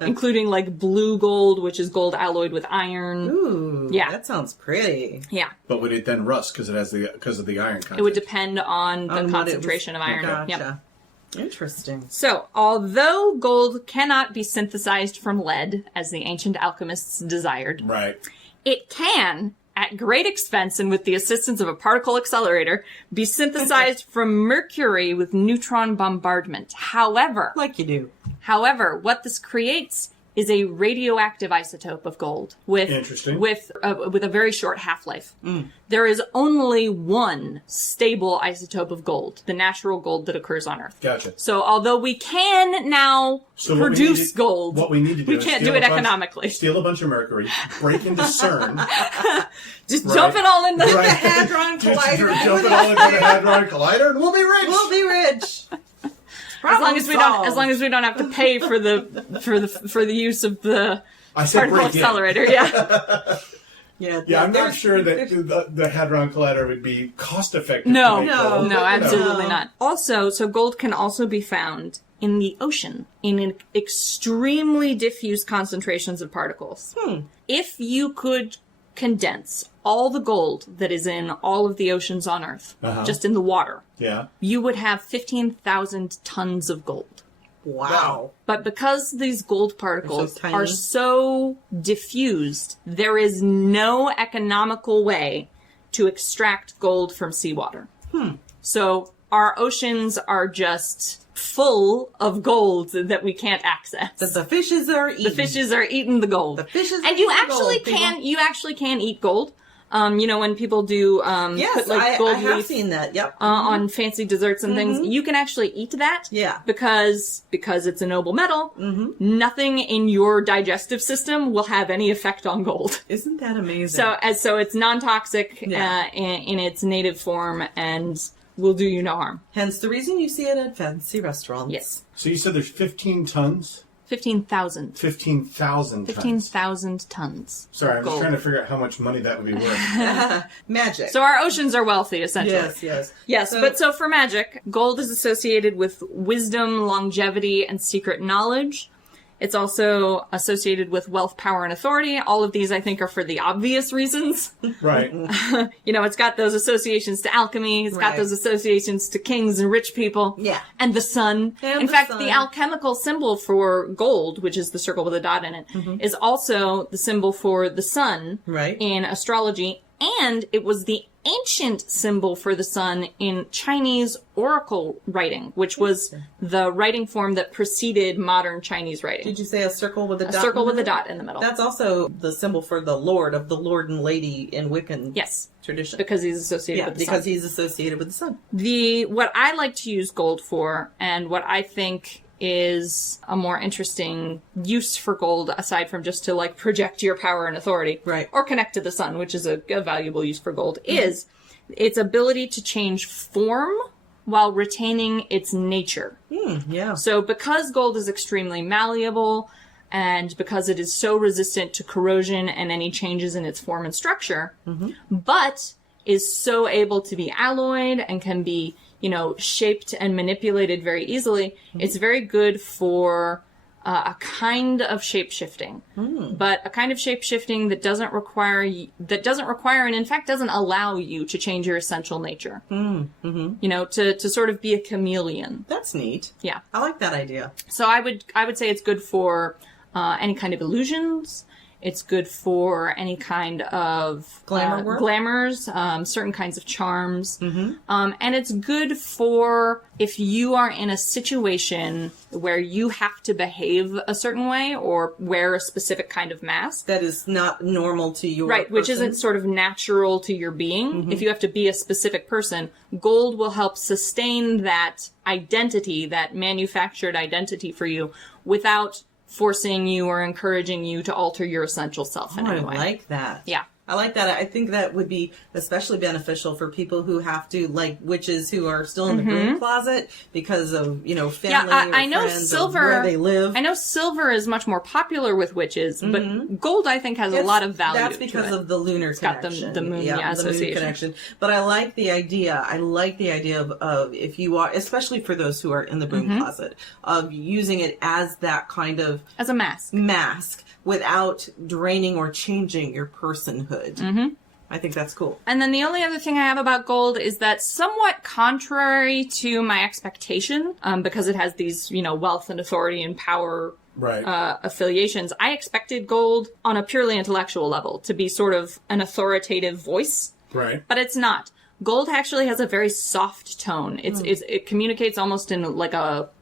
including like blue gold, which is gold alloyed with iron. Ooh, yeah, that sounds pretty. Yeah. But would it then rust because of the iron content? It would depend on the concentration of iron. Gotcha. Yep. Interesting. So, although gold cannot be synthesized from lead, as the ancient alchemists desired, it can, at great expense and with the assistance of a particle accelerator, be synthesized from mercury with neutron bombardment. However, like you do. However, what this creates is a radioactive isotope of gold with a very short half-life. There is only one stable isotope of gold, the natural gold that occurs on Earth. Gotcha. So although we can now produce gold, what we need to do we can't do it economically. Steal a bunch of mercury, break into CERN. Just dump it all in the Hadron Collider. Dump it all into the Hadron Collider and we'll be rich! We'll be rich! As long as we don't have to pay for the use of the particle accelerator, Yeah, I'm not sure that the Hadron Collider would be cost effective. No, absolutely not. Also, so gold can also be found in the ocean in extremely diffuse concentrations of particles. If you could condense all the gold that is in all of the oceans on Earth, just in the water, you would have 15,000 tons of gold. Wow. But because these gold particles are so diffused, there is no economical way to extract gold from seawater. So our oceans are just full of gold that we can't access. That the fishes are eating. The fishes are eating the gold. The fishes and you actually can eat gold. When people do yes, put like gold I have leaf seen that. Yep. On fancy desserts and things, you can actually eat that. Yeah. Because it's a noble metal. Nothing in your digestive system will have any effect on gold. Isn't that amazing? So it's non-toxic in its native form and will do you no harm. Hence the reason you see it at fancy restaurants. Yes. So you said there's 15 tons? 15,000. 15,000 tons. 15,000 tons. Sorry, I'm just trying to figure out how much money that would be worth. Magic. So our oceans are wealthy, essentially. Yes. But for magic, gold is associated with wisdom, longevity, and secret knowledge. It's also associated with wealth, power, and authority. All of these, I think, are for the obvious reasons. Right. It's got those associations to alchemy. It's got those associations to kings and rich people. Yeah. And the sun. And in fact, the alchemical symbol for gold, which is the circle with a dot in it, is also the symbol for the sun in astrology And it was the ancient symbol for the sun in Chinese oracle writing, which was the writing form that preceded modern Chinese writing. Did you say a circle with a dot? A circle with a dot in the middle. That's also the symbol for the Lord and Lady in Wiccan tradition. Because he's associated with the sun. Because he's associated with the sun. What I like to use gold for, and what I think is a more interesting use for gold, aside from just to like project your power and authority, right, or connect to the sun, which is a valuable use for gold, is its ability to change form while retaining its nature. So because gold is extremely malleable, and because it is so resistant to corrosion and any changes in its form and structure, but is so able to be alloyed and can be, shaped and manipulated very easily, it's very good for a kind of shape-shifting. But a kind of shape-shifting that doesn't require and in fact doesn't allow you to change your essential nature. To sort of be a chameleon. That's neat. Yeah. I like that idea. So I would say it's good for any kind of illusions. It's good for any kind of glamour work? Glamours, certain kinds of charms. And it's good for if you are in a situation where you have to behave a certain way or wear a specific kind of mask. That is not normal to your Right, which person. isn't sort of natural to your being. If you have to be a specific person, gold will help sustain that identity, that manufactured identity for you without forcing you or encouraging you to alter your essential self in any way. I like that. Yeah. I like that. I think that would be especially beneficial for people who have to, like witches who are still in the broom closet because of, family I know friends silver, or where they live. I know silver is much more popular with witches, but gold I think has a lot of value. That's because of the lunar connection. Got the moon, the association. moon connection. But I like the idea. Of if you are, especially for those who are in the broom closet, of using it as that kind of as a mask without draining or changing your personhood. I think that's cool. And then the only other thing I have about gold is that somewhat contrary to my expectation, because it has these, wealth and authority and power affiliations, I expected gold on a purely intellectual level to be sort of an authoritative voice. Right. But it's not. Gold actually has a very soft tone. It communicates almost in like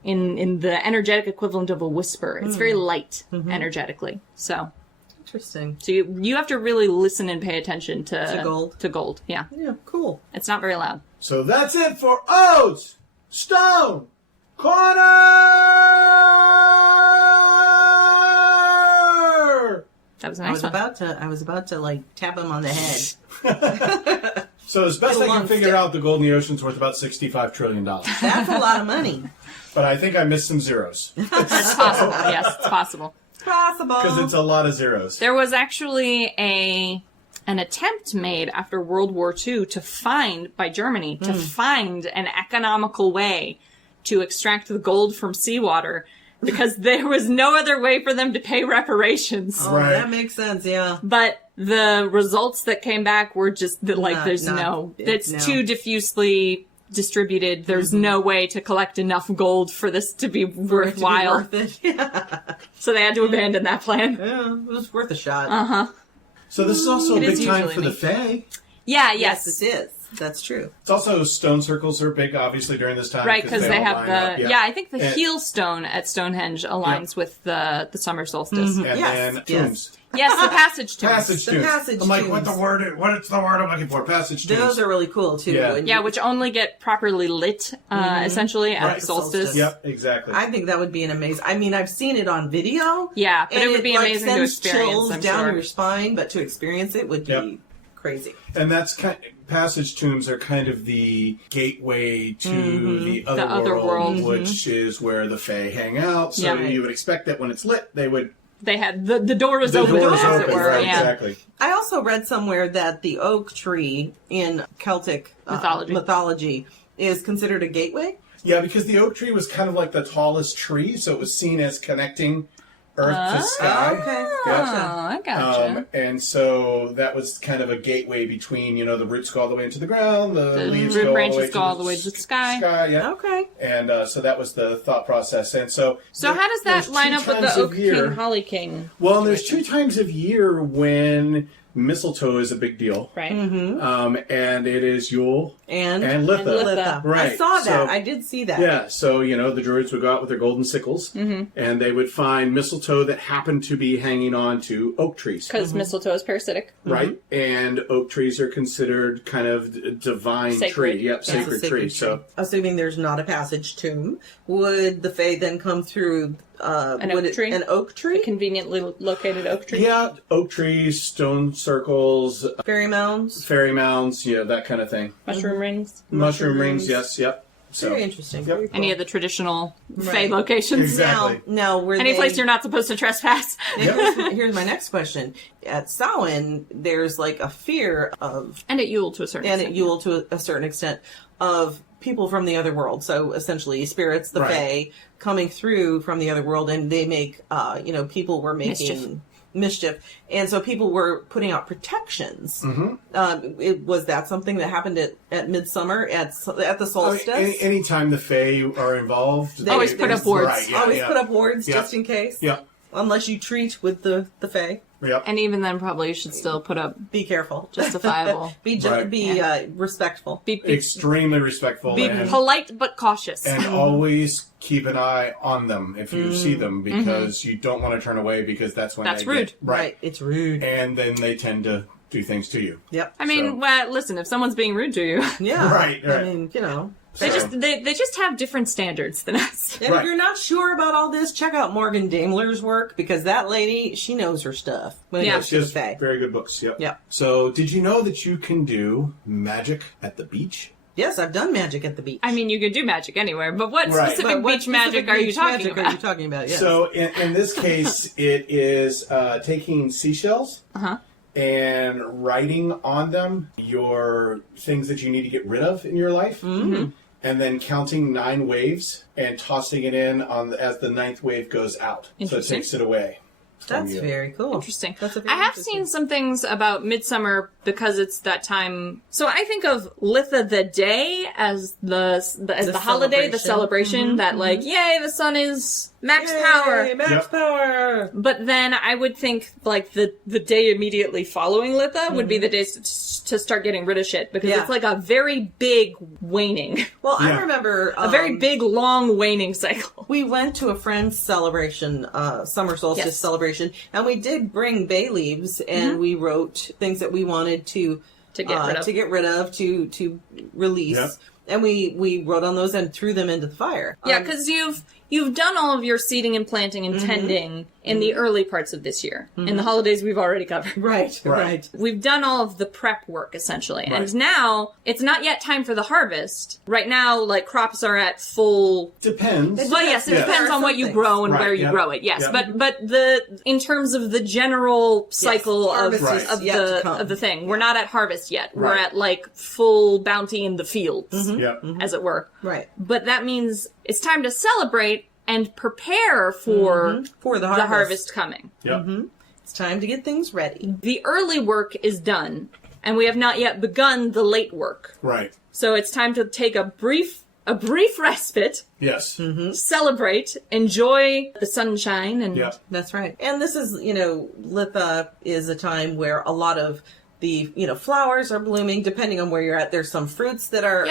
in the energetic equivalent of a whisper. It's very light energetically. So interesting. So you have to really listen and pay attention to gold. To gold. Yeah. Yeah, cool. It's not very loud. So that's it for O's Stone Corner. That was a nice one. I was about to like tap him on the head. So as best I can figure out, the gold in the ocean's worth about $65 trillion. That's a lot of money. But I think I missed some zeros. That's possible. Yes, it's possible. Because it's a lot of zeros. There was actually an attempt made after World War II by Germany to find an economical way to extract the gold from seawater, because there was no other way for them to pay reparations. Oh, right. That makes sense, yeah. But the results that came back were just that, like, it's too diffusely distributed. There's no way to collect enough gold for this to be worthwhile. To be worth it. Yeah. So they had to abandon that plan. Yeah, it was worth a shot. So this is also a big time for the Fae. Yeah, yes, it is. That's true. It's also stone circles are big, obviously, during this time. Right, because they have the... Yeah, I think the heel stone at Stonehenge aligns with the summer solstice. And then tombs. Yes, the passage tombs. Passage tombs. I'm like, what's the word I'm looking for? Passage tombs. Those are really cool, too. Yeah, which only get properly lit, essentially, at the solstice. Yep, exactly. I think that would be an amazing... I mean, I've seen it on video. Yeah, but it would be amazing to experience, chills I'm down sure. your spine, but to experience it would be crazy. And that's passage tombs are kind of the gateway to the other world, which is where the Fae hang out. So you would expect that when it's lit, they had the door was open, as it were. Right, exactly. I also read somewhere that the oak tree in Celtic mythology is considered a gateway. Yeah, because the oak tree was kind of like the tallest tree, so it was seen as connecting Earth to sky. Okay. I gotcha. And so that was kind of a gateway between, the roots go all the way into the ground, the leaves root go branches go all the way to the sky. Yeah. Okay. And so that was the thought process. And so how does that line up with the Oak King, Holly King? Well, there's 2 times of year when mistletoe is a big deal. Right. And it is Yule And Litha. Right. I saw that. So, I did see that. yeah, so, the druids would go out with their golden sickles, and they would find mistletoe that happened to be hanging on to oak trees. Because mistletoe is parasitic. Right? And oak trees are considered kind of a divine Sacred. tree. Yep, sacred tree. So, assuming there's not a passage tomb, would the Fae then come through An oak tree? An oak tree? A conveniently located oak tree. yeah, oak trees, stone circles, Fairy mounds? fairy mounds, that kind of thing. Mushroom rings. Mushroom rings, yes, yep. So, Very interesting. Yep. Very cool. Any of the traditional Fae Right. locations. Exactly. Now were Any they... place you're not supposed to trespass. Here's my next question. At Samhain, there's like a fear of, And at Yule to a certain and extent. at Yule to a certain extent, of people from the other world. So essentially, spirits, the Right. Fae, coming through from the other world, and they make, people were making mischief, and so people were putting out protections. Was that something that happened at midsummer at the solstice? Anytime the Fae are involved, They Always put up wards. Right, yeah, Always yeah. put up wards Yeah. just in case. Yeah. Unless you treat with the Fae. Yep. And even then, probably you should still put up Be careful. justifiable. Right. Respectful. be Extremely respectful. be and, polite but cautious. and always keep an eye on them if you see them, because you don't want to turn away, because that's when That's they rude. Get, right. It's rude. And then they tend to do things to you. Yep. I mean, So- well, listen, if someone's being rude to you, Yeah. Right, right. I mean, they So- just have different standards than us. And Right. if you're not sure about all this, check out Morgan Daimler's work, because that lady, she knows her stuff when it Yeah. comes She to the has Fae. very good books. Yep. Yep. So, did you know that you can do magic at the beach? Yes, I've done magic at the beach. I mean, you could do magic anywhere, but what Right. specific But what beach magic specific are you beach talking magic about? Are you talking about? Yes. So, in this case, it is taking seashells and writing on them your things that you need to get rid of in your life. And then counting 9 waves and tossing it in as the 9th wave goes out. So it Interesting. takes it away. That's you. very cool. Interesting. That's a very I have interesting- seen some things about Midsummer because it's that time. So I think of Litha the day as the holiday, the celebration that like, yay, the sun is max power. Yay, max Yep. power. But then I would think like the day immediately following Litha would be the days to start getting rid of shit, because Yeah. it's like a very big waning, Well, Yeah. I remember a very big long waning cycle. we went to a friend's celebration, summer solstice Yes. celebration, and we did bring bay leaves, and we wrote things that we wanted to get rid of. to release. Yep. And we wrote on those and threw them into the fire. Yeah, because you've done all of your seeding and planting and tending in the early parts of this year. In the holidays, we've already covered. Right. We've done all of the prep work, essentially. Right. And now, it's not yet time for the harvest. Right now, like, crops are at full... Depends. Well, yes, it Yes. depends on what you grow and Right, where you yep, grow it, yes. yep. But in terms of the general cycle harvest of, is of, yet to the, come. of the thing, we're not at harvest yet. We're Right. at, like, full bounty in the fields, Yep. as it were. Right. But that means it's time to celebrate and prepare for For the the harvest. harvest coming. Yep. It's time to get things ready. The early work is done, and we have not yet begun the late work. Right. So it's time to take a brief respite, Yes. celebrate, enjoy the sunshine, and Yep. That's right. And this is, Litha is a time where a lot of the, flowers are blooming, depending on where you're at. There's some fruits that are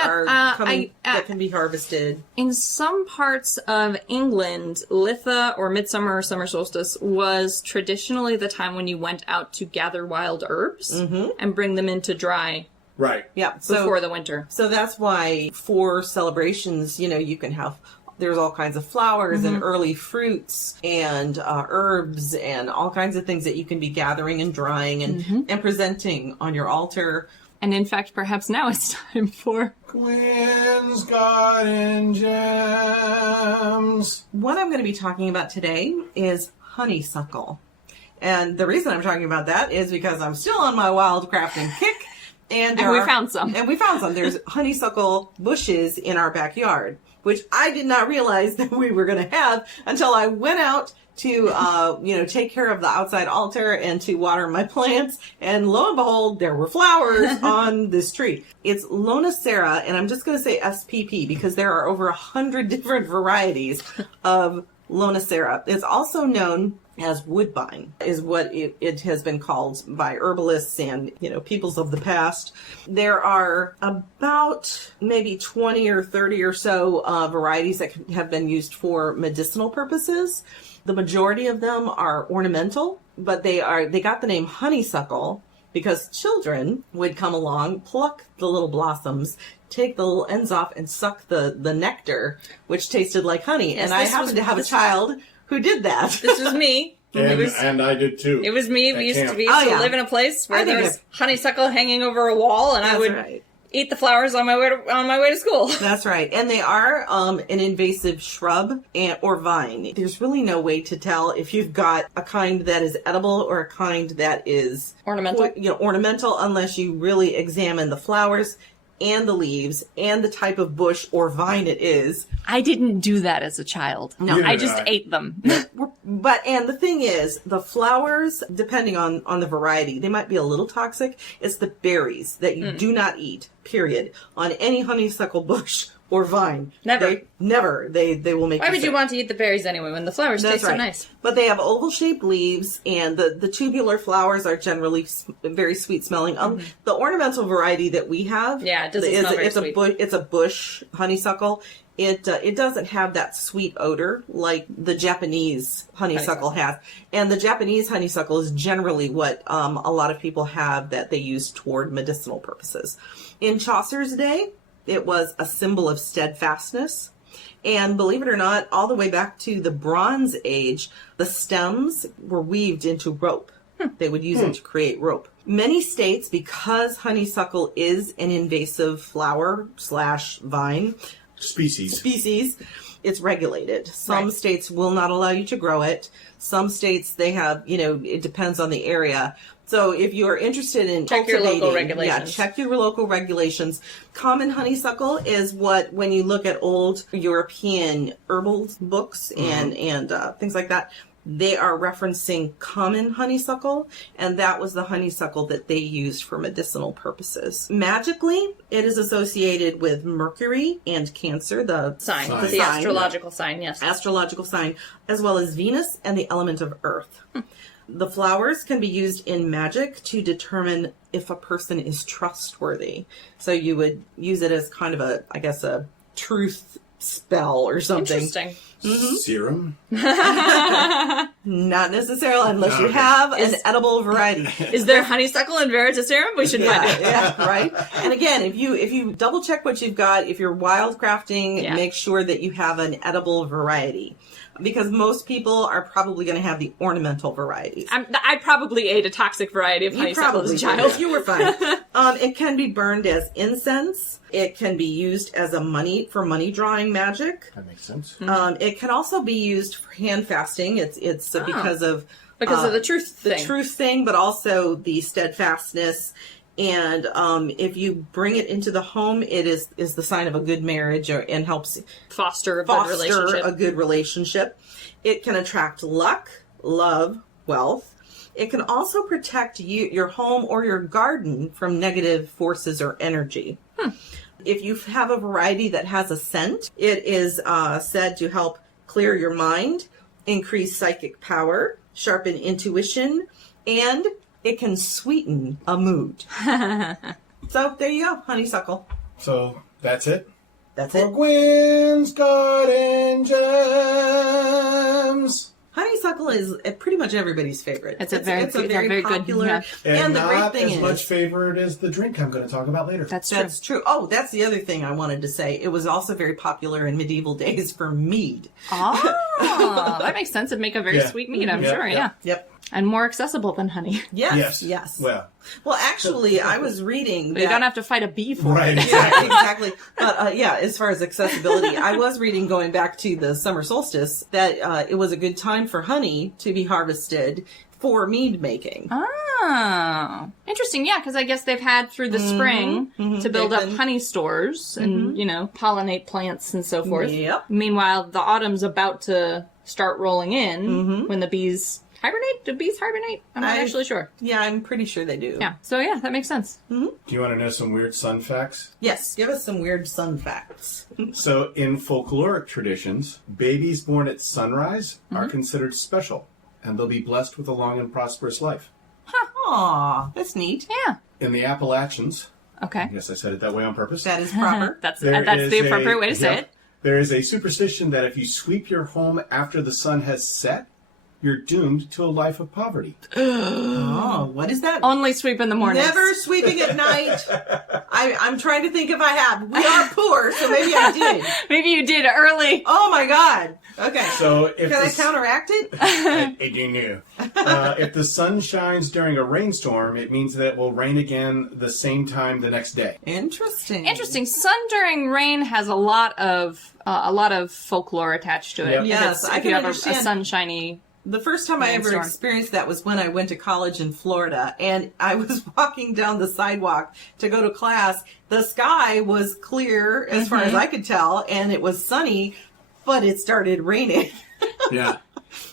coming that can be harvested. in some parts of England, Litha or Midsummer or Summer Solstice was traditionally the time when you went out to gather wild herbs and bring them in to dry Right. Yeah. before the winter. So that's why for celebrations, you can have, there's all kinds of flowers and early fruits and herbs and all kinds of things that you can be gathering and drying and presenting on your altar. And in fact, perhaps now it's time for... Gwyn's Garden Gems. What I'm going to be talking about today is honeysuckle. And the reason I'm talking about that is because I'm still on my wild crafting kick. And we found some. And we found some. There's honeysuckle bushes in our backyard, which I did not realize that we were going to have until I went out to, take care of the outside altar and to water my plants. And lo and behold, there were flowers on this tree. It's Lonicera, and I'm just going to say SPP because there are over 100 different varieties of Lonicera. It's also known as woodbine, is what it has been called by herbalists and, peoples of the past. There are about maybe 20 or 30 or so varieties that have been used for medicinal purposes. The majority of them are ornamental, but they got the name honeysuckle because children would come along, pluck the little blossoms, take the little ends off, and suck the nectar, which tasted like honey. Yes, and I happened to have a child who did that. This was me. And I did too. It was me. We used to live in a place where there was honeysuckle hanging over a wall, and I would eat the flowers on my way to school. That's right. And they are an invasive shrub or vine. There's really no way to tell if you've got a kind that is edible or a kind that is ornamental. Ornamental, unless you really examine the flowers and the leaves and the type of bush or vine it is. I didn't do that as a child. No, I just ate them. And the thing is, the flowers, depending on the variety, they might be a little toxic. It's the berries that you do not eat, period, on any honeysuckle bush or vine. Never. They will make Why would you want to eat the berries anyway when the flowers taste so nice? But they have oval-shaped leaves, and the tubular flowers are generally very sweet-smelling. The ornamental variety that we have, it doesn't smell very sweet. It's a bush honeysuckle. It doesn't have that sweet odor like the Japanese honeysuckle has. And the Japanese honeysuckle is generally what a lot of people have that they use toward medicinal purposes. In Chaucer's day, it was a symbol of steadfastness. And believe it or not, all the way back to the Bronze Age, the stems were weaved into rope. They would use it to create rope. Many states, because honeysuckle is an invasive flower/vine species, it's regulated. Some states will not allow you to grow it. Some states, they have, it depends on the area. So if you are interested in check your local regulations. Check your local regulations. Common honeysuckle is what, when you look at old European herbal books and things like that, they are referencing common honeysuckle, and that was the honeysuckle that they used for medicinal purposes. Magically, it is associated with Mercury and Cancer, the astrological sign, yes. Astrological sign, as well as Venus and the element of Earth. The flowers can be used in magic to determine if a person is trustworthy. So you would use it as kind of a truth spell or something. Interesting. Serum? Not necessarily, unless you have an edible variety. Is there honeysuckle and veritaserum? We should find it. Yeah, right. And again, if you double check what you've got, if you're wild crafting, make sure that you have an edible variety. Because most people are probably going to have the ornamental varieties. I probably ate a toxic variety of honeysuckle as a child. You were fine. It can be burned as incense. It can be used as money drawing magic. That makes sense. It can also be used for hand fasting. It's because of the truth thing. The truth thing, but also the steadfastness. And if you bring it into the home, it is the sign of a good marriage and helps foster a good relationship. It can attract luck, love, wealth. It can also protect your home or your garden from negative forces or energy. If you have a variety that has a scent, it is said to help clear your mind, increase psychic power, sharpen intuition, and it can sweeten a mood. So there you go, honeysuckle. So that's it? That's For it. Gwyn's Garden Gems. Honeysuckle is pretty much everybody's favorite. It's a very popular, good. And the great not thing as much favored as the drink I'm going to talk about later. That's true. Oh, that's the other thing I wanted to say. It was also very popular in medieval days for mead. Oh, that makes sense. It'd make a very sweet mead, I'm sure. Yeah. Yep. And more accessible than honey. Yes. Well, actually, I was reading that... You don't have to fight a bee for it. Yeah, exactly. But as far as accessibility, I was reading, going back to the summer solstice, that it was a good time for honey to be harvested for mead making. Oh, interesting. Yeah, because I guess they've had through the spring to build up honey stores and, pollinate plants and so forth. Yep. Meanwhile, the autumn's about to start rolling in when the bees... Hibernate? Do bees hibernate? I'm not actually sure. Yeah, I'm pretty sure they do. Yeah. So yeah, that makes sense. Do you want to know some weird sun facts? Yes, give us some weird sun facts. So in folkloric traditions, babies born at sunrise are considered special, and they'll be blessed with a long and prosperous life. Aw, that's neat. Yeah. In the Appalachians, Okay. I guess I said it that way on purpose. That is proper. That's there is the appropriate way to say it. There is a superstition that if you sweep your home after the sun has set, you're doomed to a life of poverty. Oh, what is that? Only sweep in the morning. Never sweeping at night. I'm trying to think if I have. We are poor, so maybe I did. Maybe you did early. Oh my God. Okay. So if Can I counteract it? you knew. If the sun shines during a rainstorm, it means that it will rain again the same time the next day. Interesting. Interesting. Sun during rain has a lot of folklore attached to it. Yep. Yes, If I you can have a understand. sunshiny. The first time I ever Rainstorm. experienced that was when I went to college in Florida, and I was walking down the sidewalk to go to class. The sky was clear as far as I could tell, and it was sunny, but it started raining. Yeah.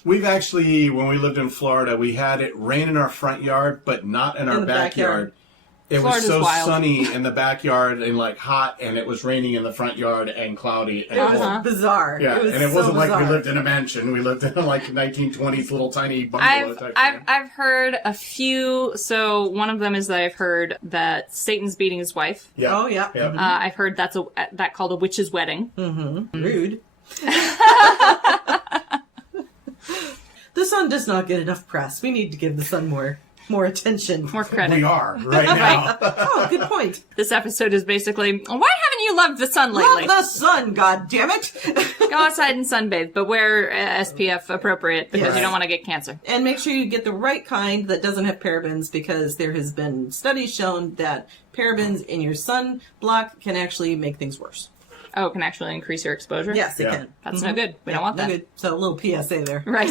We've actually, when we lived in Florida, we had it rain in our front yard, but not in our the backyard. It Florida's was so wild. sunny in the backyard and like hot, and it was raining in the front yard and cloudy. And It was bizarre. Yeah, It was and it so wasn't like we bizarre. lived in a mansion. We lived in like 1920s little tiny bungalow type thing. I've heard a few. So one of them is that I've heard that Satan's beating his wife. Yeah. Oh, yeah. Yeah. I've heard that called a witch's wedding. Rude. The sun does not get enough press. We need to give the sun more attention. More credit. We are right now. Oh, good point. This episode is basically, why haven't you loved the sun lately? Love the sun, God damn it! Go outside and sunbathe, but wear SPF appropriate because Yes. you don't want to get cancer. And make sure you get the right kind that doesn't have parabens, because there has been studies shown that parabens in your sunblock can actually make things worse. Oh, it can actually increase your exposure? Yes, it Yeah. can. That's no good. We don't want No that. good. So a little PSA there. Right.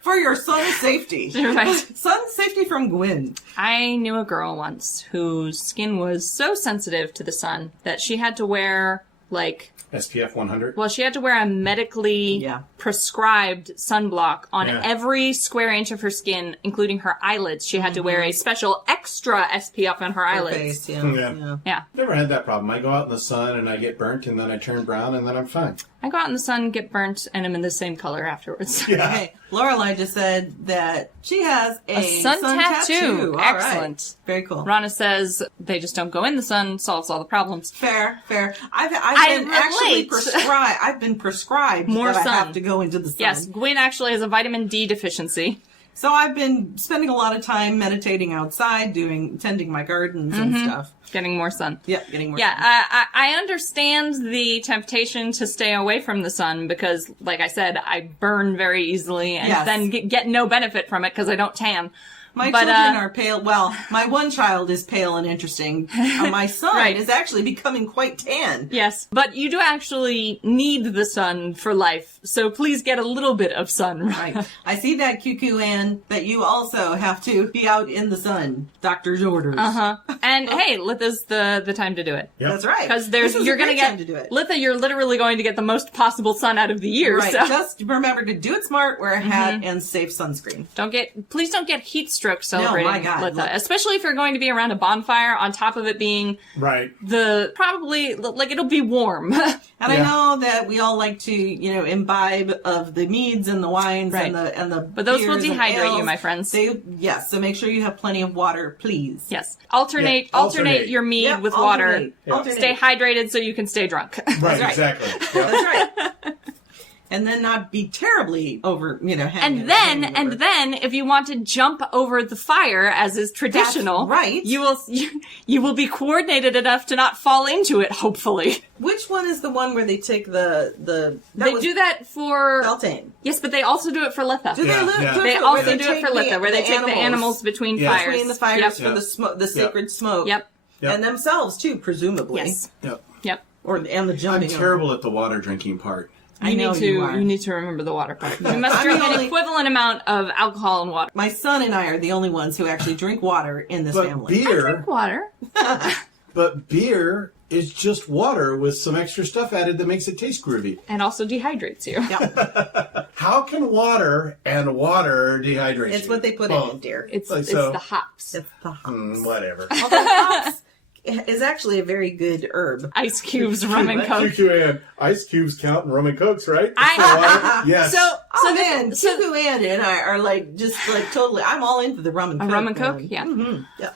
For your sun's safety. Right. Sun's safety from Gwyn. I knew a girl once whose skin was so sensitive to the sun that she had to wear, like, SPF 100. well, she had to wear a medically Yeah. prescribed sunblock on Yeah. every square inch of her skin, including her eyelids. She had to wear a special extra SPF on her eyelids. Face, yeah. Yeah. Yeah. Never had that problem. I go out in the sun and I get burnt and then I turn brown and then I'm fine. I go out in the sun, get burnt, and I'm in the same color afterwards. Yeah. Hey, Lorelai just said that she has a sun tattoo. All right. Excellent. Very cool. Rana says they just don't go in the sun, solves all the problems. Fair. I've I been actually relate. prescribed. I've been prescribed More that I sun. have to go into the sun. Yes, Gwyn actually has a vitamin D deficiency. So I've been spending a lot of time meditating outside, tending my gardens and stuff. Getting more sun. Yeah, getting more. Yeah, sun. I understand the temptation to stay away from the sun because, like I said, I burn very easily and Yes. then get no benefit from it because I don't tan. My But, children are pale. Well, my one child is pale and interesting. My son Right. is actually becoming quite tan. Yes, but you do actually need the sun for life, so please get a little bit of sun. Right. I see that, Cuckoo Ann, that you also have to be out in the sun. Doctor's orders. Uh-huh. And hey, Litha's the time to do it. Yep. That's right. Because This is you're a gonna great get time to do it. Litha, you're literally going to get the most possible sun out of the year. Right. So Just remember to do it smart, wear a hat, and save sunscreen. please don't get heat stroke celebrating my God. Litha, Look. especially if you're going to be around a bonfire. On top of it being Right. probably like it'll be warm. And Yeah. I know that we all like to, imbibe of the meads and the wines Right. and the But those will beers and dehydrate you, ales. my friends. Yes, so make sure you have plenty of water, please. Yes, alternate Yeah, alternate. your mead Yep, with alternate. water. Yeah. Alternate. Stay hydrated so you can stay drunk. Right, right. exactly. Yep. That's right. And then not be terribly over, hanging And then, if you want to jump over the fire, as is traditional, right. you will be coordinated enough to not fall into it. Hopefully, Which one is the one where they take the they do that for Beltane. yes, but they also do it for Litha. Do they Yeah, do yeah. it They for- also where do it for Litha, where they take the animals between Yeah. fires. between the fires Yep. for Yep. the smoke, the sacred smoke. Yep. Yep. And themselves too, presumably. Yes. Yep. Yep. And the I'm jumping. terrible at the water drinking part. I know you are. You need to remember the water part. You must I'm drink the an only- equivalent amount of alcohol and water. My son and I are the only ones who actually drink water in this But family. beer, Water. but beer is just water with some extra stuff added that makes it taste groovy. And also dehydrates you. Yeah, How can water and water dehydrate it's you? what they put in it, dear. It's Like it's so. the hops. It's the Whatever. Although hops is actually a very good herb. Ice cubes, rum and coke. QQ and ice cubes count in rum and cokes, right? I- For water? Yes. So Oh man, Kiku and I are like just like totally. I'm all into the rum and coke. Rum and coke, yeah. Mm-hmm. Yeah.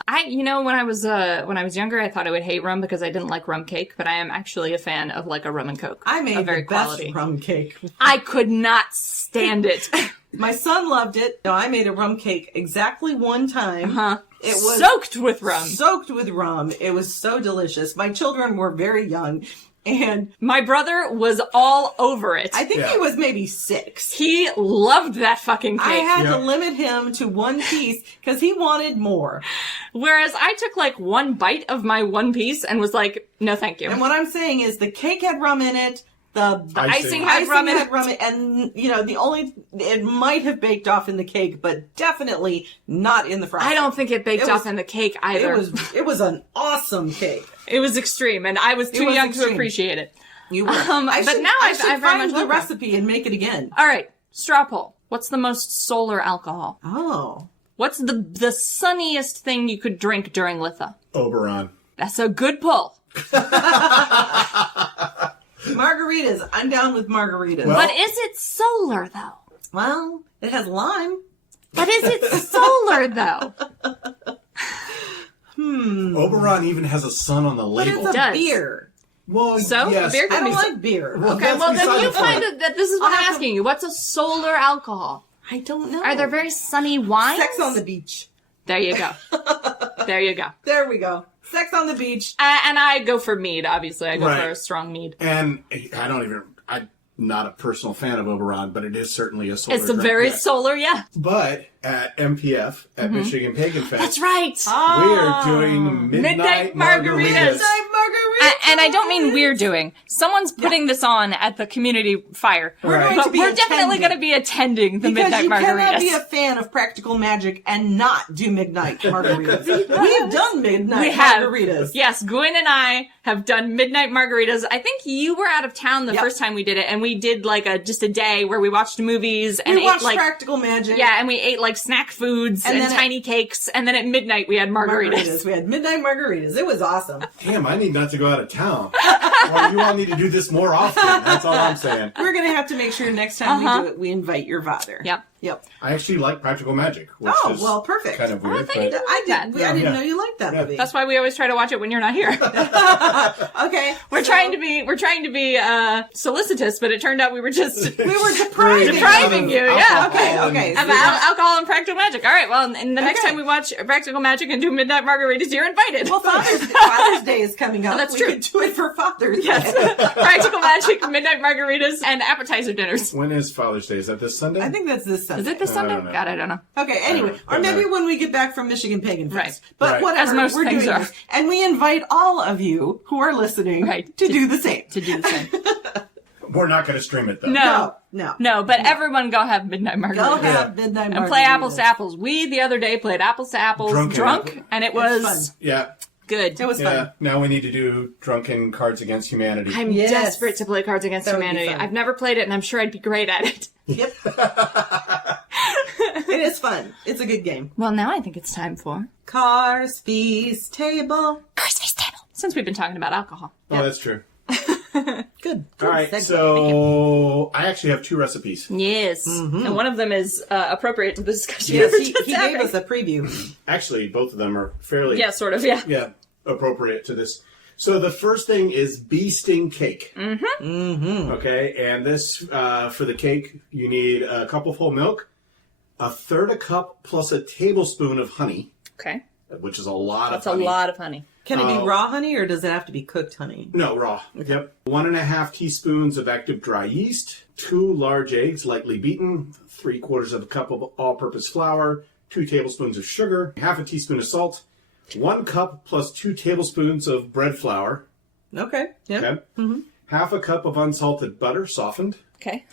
When I was younger, I thought I would hate rum because I didn't like rum cake, but I am actually a fan of like a rum and coke. I made very the best quality rum cake. I could not stand it. My son loved it. No, I made a rum cake exactly one time. It was soaked with rum. Soaked with rum. It was so delicious. My children were very young. And my brother was all over it. I think he was maybe 6. He loved that fucking cake. I had to limit him to one piece because he wanted more. Whereas I took like one bite of my one piece and was like, no thank you. And what I'm saying is the cake had rum in it. The icing had rum in it. And, it might have baked off in the cake, but definitely not in the frosting. I don't think it baked off in the cake either. It was an awesome cake. It was extreme, and I was too young to appreciate it. You were. I should find the recipe and make it again. All right, straw poll. What's the most solar alcohol? Oh. What's the sunniest thing you could drink during Litha? Oberon. That's a good pull. Margaritas. I'm down with margaritas. Well, but is it solar, though? Well, it has lime. But is it solar, though? Oberon even has a sun on the label. But it's a beer. Well, so? Yes. A beer I don't like beer. Okay, well then you find that this is what I'm asking you. What's a solar alcohol? I don't know. Are there very sunny wines? Sex on the beach. There you go. There you go. There we go. Sex on the beach. And I go for mead, obviously. I go for a strong mead. And I'm not a personal fan of Oberon, but it is certainly a solar It's a drink. very solar, yeah. But at MPF, at Michigan Pagan Fest. That's right. We're doing midnight margaritas. And I don't mean we're doing. Someone's putting this on at the community fire. Right. But we're definitely going to be attending the midnight margaritas. Because you cannot be a fan of Practical Magic and not do midnight margaritas. We've done midnight margaritas. Yes, Gwyn and I have done midnight margaritas. I think you were out of town the first time we did it, and we did like just a day where we watched movies and we watched ate Practical Magic. Yeah, and we ate like snack foods and tiny cakes, and then at midnight we had margaritas. We had midnight margaritas. It was awesome. Damn, I need not to go out of town. Well, you all need to do this more often. That's all I'm saying. We're going to have to make sure next time we do it, we invite your father. Yep. I actually like Practical Magic. Which is perfect. Kind of weird. I didn't know you liked that movie. That's why we always try to watch it when you're not here. Okay. We're trying to be solicitous, but it turned out we were depriving you. Okay. Of alcohol and Practical Magic. All right. Well, and the next time we watch Practical Magic and do midnight margaritas, you're invited. Well, Father's Day is coming up. That's we true. could do it for Father's Day. Yes. Practical Magic, midnight margaritas, and appetizer dinners. When is Father's Day? Is that this Sunday? I think that's this Sunday. Is it this Sunday? don't know. God, I don't know. Okay, anyway. Or maybe when we get back from Michigan Pagan Fest. Right. But whatever, as most we're things doing are. this. And we invite all of you who are listening to do the same. To do the same. We're not going to stream it, though. No, but everyone go have midnight margaritas. Go have midnight margaritas. And play apples to apples. We, the other day, played apples to apples drunk and it was fun. Yeah. Good. It was fun. Now we need to do Drunken Cards Against Humanity. I'm desperate to play Cards Against Humanity. I've never played it, and I'm sure I'd be great at it. Yep. It is fun. It's a good game. Well, now I think it's time for Cars Feast Table. Cars Feast Table. Since we've been talking about alcohol. Oh, that's true. Good. All right, segue. so I actually have 2 recipes. Yes. Mm-hmm. And one of them is appropriate to the discussion. Yes, he gave us a preview. Actually, both of them are fairly... Yeah, sort of, yeah. Yeah, appropriate to this. So the first thing is bee sting cake. Mm-hmm. Mm-hmm. Okay, and this, for the cake, you need a cup of whole milk, 1/3 a cup plus a tablespoon of honey. Okay. Which is a lot That's of honey. That's a lot of honey. Can it be raw honey, or does it have to be cooked honey? No, raw. Okay. Yep. 1.5 teaspoons of active dry yeast, 2 large eggs lightly beaten, 3/4 of a cup of all-purpose flour, 2 tablespoons of sugar, 1/2 teaspoon of salt, 1 cup plus 2 tablespoons of bread flour. Okay. Yeah. Okay. Mm-hmm. 1/2 cup of unsalted butter, softened. Okay.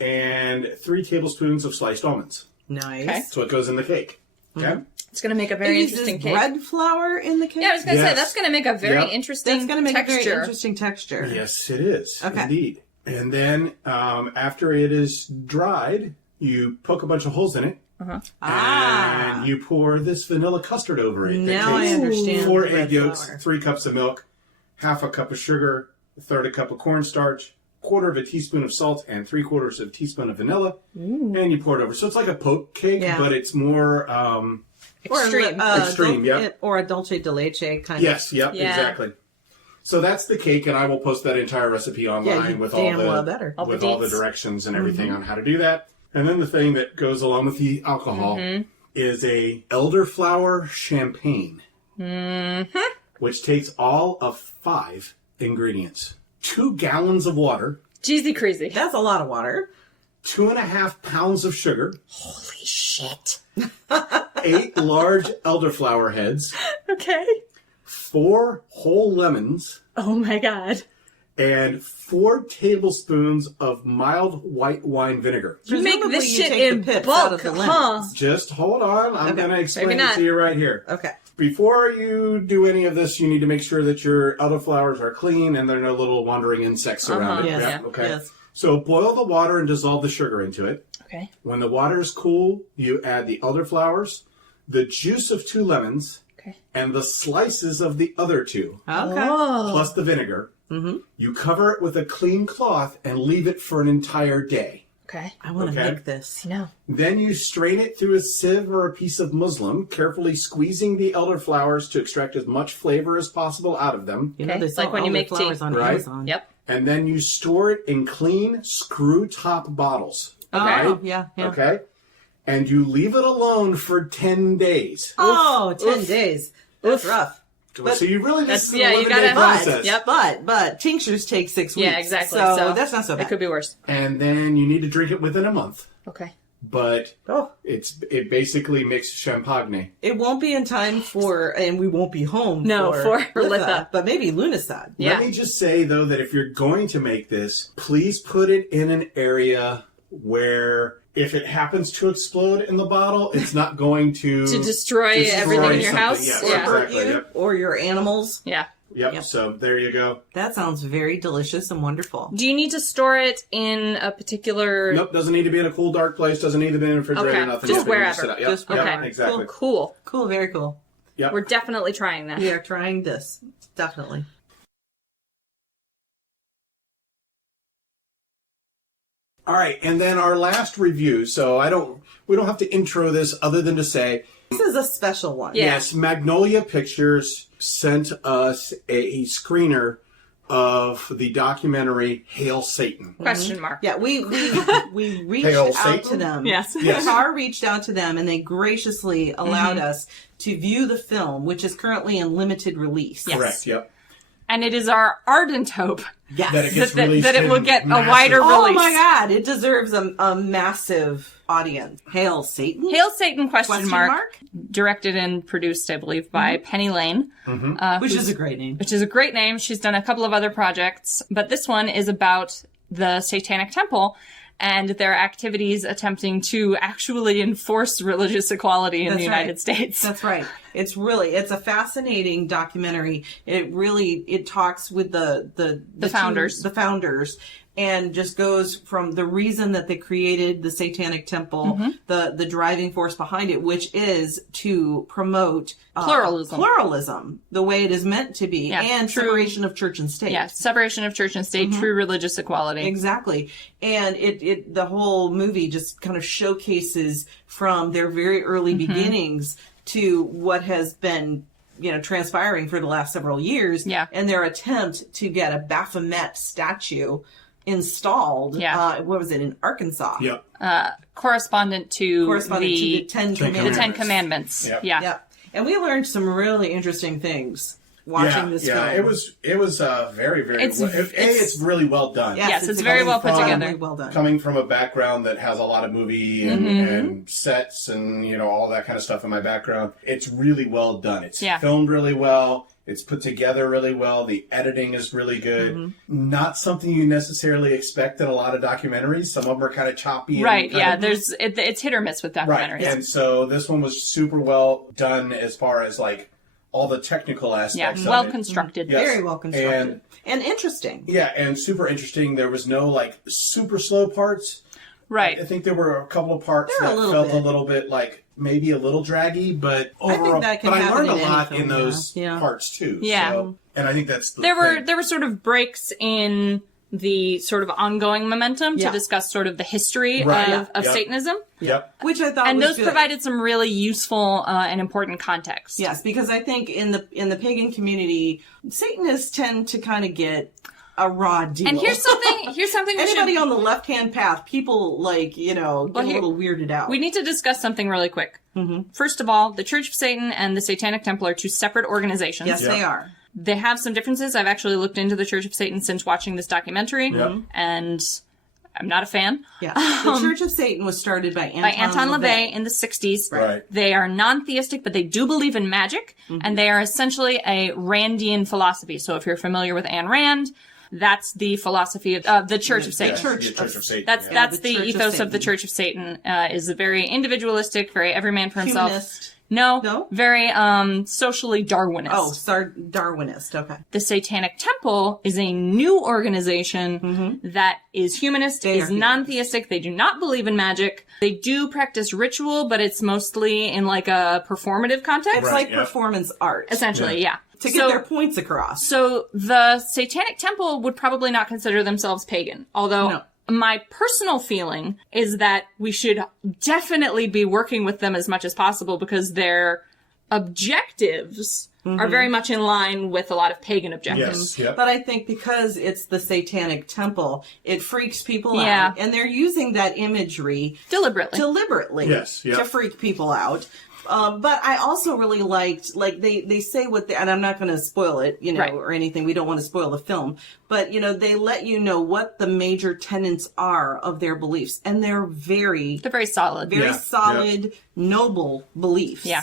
And 3 tablespoons of sliced almonds. Nice. Okay. So it goes in the cake. Okay. Mm-hmm. It's going to make a very interesting cake. Bread flour in the cake? Yeah, I was going to say, that's going to make a very interesting That's going to make texture. a very interesting texture. Yes, it is. Okay. Indeed. And then after it is dried, you poke a bunch of holes in it. Uh-huh. And you pour this vanilla custard over it. Now I understand. 4 bread egg yolks, flour. 3 cups of milk, 1/2 cup of sugar, 1/3 cup of cornstarch, 1/4 of a teaspoon of salt and 3/4 of a teaspoon of vanilla, and you pour it over. So it's like a poke cake, but it's more extreme. Extreme, yeah. Or a dulce de leche kind of. Yes, yep, exactly. So that's the cake, and I will post that entire recipe online with all the directions and everything on how to do that. And then the thing that goes along with the alcohol is a elderflower champagne, which takes all of 5 ingredients: 2 gallons of water. Jeezy crazy. That's a lot of water. 2.5 pounds of sugar. Holy shit. 8 large elderflower heads. Okay. 4 whole lemons. Oh my god. And 4 tablespoons of mild white wine vinegar. You make this shit in bulk, huh? Just hold on. I'm going to explain it to you right here. Okay. Before you do any of this, you need to make sure that your elderflowers are clean and there are no little wandering insects around it. Yes. Yeah, okay. Yes. So boil the water and dissolve the sugar into it. Okay. When the water is cool, you add the elderflowers, the juice of 2 lemons, and the slices of the other 2. Okay. Plus the vinegar. Mm-hmm. You cover it with a clean cloth and leave it for an entire day. Okay. I want to make this. I know. Then you strain it through a sieve or a piece of muslin, carefully squeezing the elderflowers to extract as much flavor as possible out of them. You know, they sell like when you make tea. On Amazon. Yep. And then you store it in clean screw top bottles. Okay. Right? Yeah. Okay. And you leave it alone for 10 days. Oh, 10 days. That's rough. But, so you really this is an you 11-day process. Yep. But tinctures take 6 weeks. Yeah, exactly. So that's not so bad. It could be worse. And then you need to drink it within a month. Okay. But it basically makes champagne. It won't be in time for, and we won't be home for Litha. But maybe Lunasad. Yeah. Let me just say, though, that if you're going to make this, please put it in an area where if it happens to explode in the bottle, it's not going to destroy everything in your house. Yes, Yeah. exactly. Yep. Or your animals. Yeah. Yep. So there you go. That sounds very delicious and wonderful. Do you need to store it in a particular... Nope, doesn't need to be in a cool, dark place. Doesn't need to be in a refrigerator. Okay. Nothing. Just wherever. Yep. Just Yep. wherever. Exactly. Cool. Cool, very cool. Yep. We're definitely trying that. We are trying this. Definitely. All right, and then our last review. So we don't have to intro this other than to say this is a special one. Yeah. Yes, Magnolia Pictures sent us a screener of the documentary Hail Satan. Question mark. Yeah, we reached Hail out Satan? to them. Yes. Car reached out to them, and they graciously allowed us to view the film, which is currently in limited release. Yes. Correct, yep. And it is our ardent hope Yes. That it gets that released it will in get a massive- wider Oh release. my God! It deserves a massive audience. Hail Satan? Hail Satan, question mark. mark? Directed and produced, I believe, by Penny Lane. Which is a great name. Which is a great name. She's done a couple of other projects, but this one is about the Satanic Temple and their activities attempting to actually enforce religious equality in the United States. That's right. It's a fascinating documentary. It talks with the founders. The founders. And just goes from the reason that they created the Satanic Temple, the driving force behind it, which is to promote pluralism, the way it is meant to be, and separation of church and state. Yeah, separation of church and state, true religious equality. Exactly. And the whole movie just kind of showcases from their very early beginnings to what has been transpiring for the last several years. Yeah. And their attempt to get a Baphomet statue installed. What was it, in Arkansas? Yep. Correspondent to the Ten Commandments. The Ten Commandments. Yep. Yeah. Yep. And we learned some really interesting things watching this film. Yeah, it was very, very. It's really well done. Yes, it's very well put together. Really well done. Coming from a background that has a lot of movie and sets and all that kind of stuff in my background, it's really well done. It's filmed really well. It's put together really well. The editing is really good. Not something you necessarily expect in a lot of documentaries. Some of them are kind of choppy. Right, it's hit or miss with documentaries. Right, and so this one was super well done as far as all the technical aspects of it. Well constructed. Yes. Very well constructed. And interesting. Yeah, and super interesting. There was no super slow parts. Right. I think there were a couple of parts that felt a little bit maybe a little draggy, but overall, but I learned a lot in those parts too. Yeah. So, and I think that's the there were sort of breaks in the sort of ongoing momentum to discuss sort of the history of Satanism. Yep. Which I thought and was those good. provided some really useful and important context. Yes, because I think in the pagan community, Satanists tend to kind of get a raw deal. And here's something anybody on the left-hand path, people get a little weirded out. We need to discuss something really quick. Mm-hmm. First of all, the Church of Satan and the Satanic Temple are two separate organizations. Yes, they are. They have some differences. I've actually looked into the Church of Satan since watching this documentary, and I'm not a fan. Yeah, the Church of Satan was started by Anton LaVey in the 60s. Right. They are non-theistic, but they do believe in magic, and they are essentially a Randian philosophy. So if you're familiar with Ayn Rand, that's the philosophy of the Church of Satan. The Church of Satan. That's the ethos of the Church of Satan. Is a very individualistic, very every man for himself. Humanist. No, very socially Darwinist. Oh, Darwinist. Okay. The Satanic Temple is a new organization that is humanist, is non-theistic. They do not believe in magic. They do practice ritual, but it's mostly in like a performative context. It's like performance art. Essentially, yeah. To get their points across. So the Satanic Temple would probably not consider themselves pagan, although my personal feeling is that we should definitely be working with them as much as possible because their objectives are very much in line with a lot of pagan objectives. Yes, yep. But I think because it's the Satanic Temple, it freaks people out. And they're using that imagery deliberately to freak people out. But I also really liked, they say and I'm not going to spoil it, or anything. We don't want to spoil the film. But, they let you know what the major tenets are of their beliefs. And they're very solid. Very solid, noble beliefs. Yeah.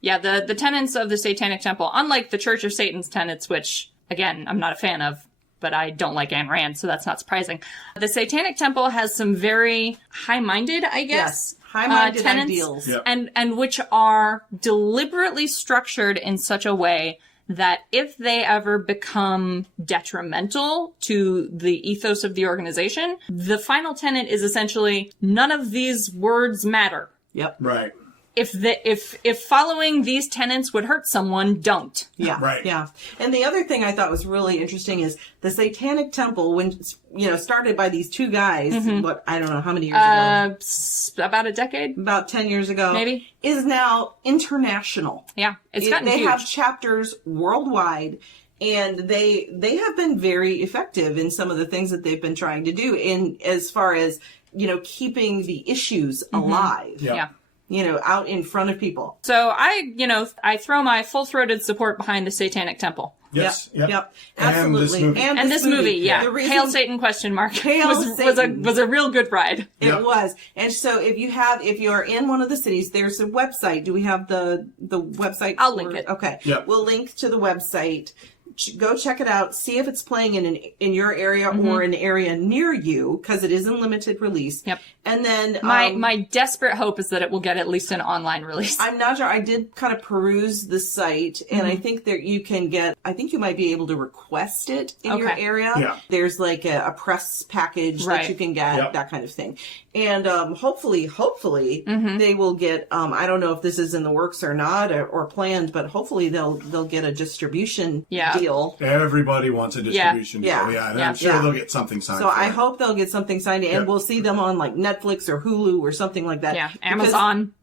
Yeah, the tenets of the Satanic Temple, unlike the Church of Satan's tenets, which, again, I'm not a fan of, but I don't like Ayn Rand, so that's not surprising. The Satanic Temple has some very high-minded, I guess, high-minded tenets, ideals. Yep. and which are deliberately structured in such a way that if they ever become detrimental to the ethos of the organization, the final tenet is essentially none of these words matter. Yep. Right. If following these tenets would hurt someone, don't. Yeah. Right. Yeah. And the other thing I thought was really interesting is the Satanic Temple, when, started by these two guys, I don't know how many years ago? About a decade? About 10 years ago. Maybe. Is now international. Yeah. It's gotten huge. They have chapters worldwide. And they have been very effective in some of the things that they've been trying to do as far as, keeping the issues alive. Yeah. Out in front of people. So I throw my full-throated support behind the Satanic Temple. Yes. Yep. Absolutely. And this movie, yeah. Hail Satan ? Was a real good ride. It was. And so if you are in one of the cities, there's a website. Do we have the website? I'll link it. Okay. Yep. We'll link to the website. Go check it out. See if it's playing in your area or an area near you, because it is in limited release. Yep. And then my desperate hope is that it will get at least an online release. I'm not sure. I did kind of peruse the site, and I think that you can I think you might be able to request it in your area. Yeah. There's like a press package that you can get, that kind of thing. And hopefully they will get. I don't know if this is in the works or not, or planned, but hopefully they'll get a distribution deal. Everybody wants a distribution deal. Yeah. And I'm sure they'll get something signed. So I hope they'll get something signed, and we'll see them on like Netflix or Hulu or something like that. Yeah, Amazon,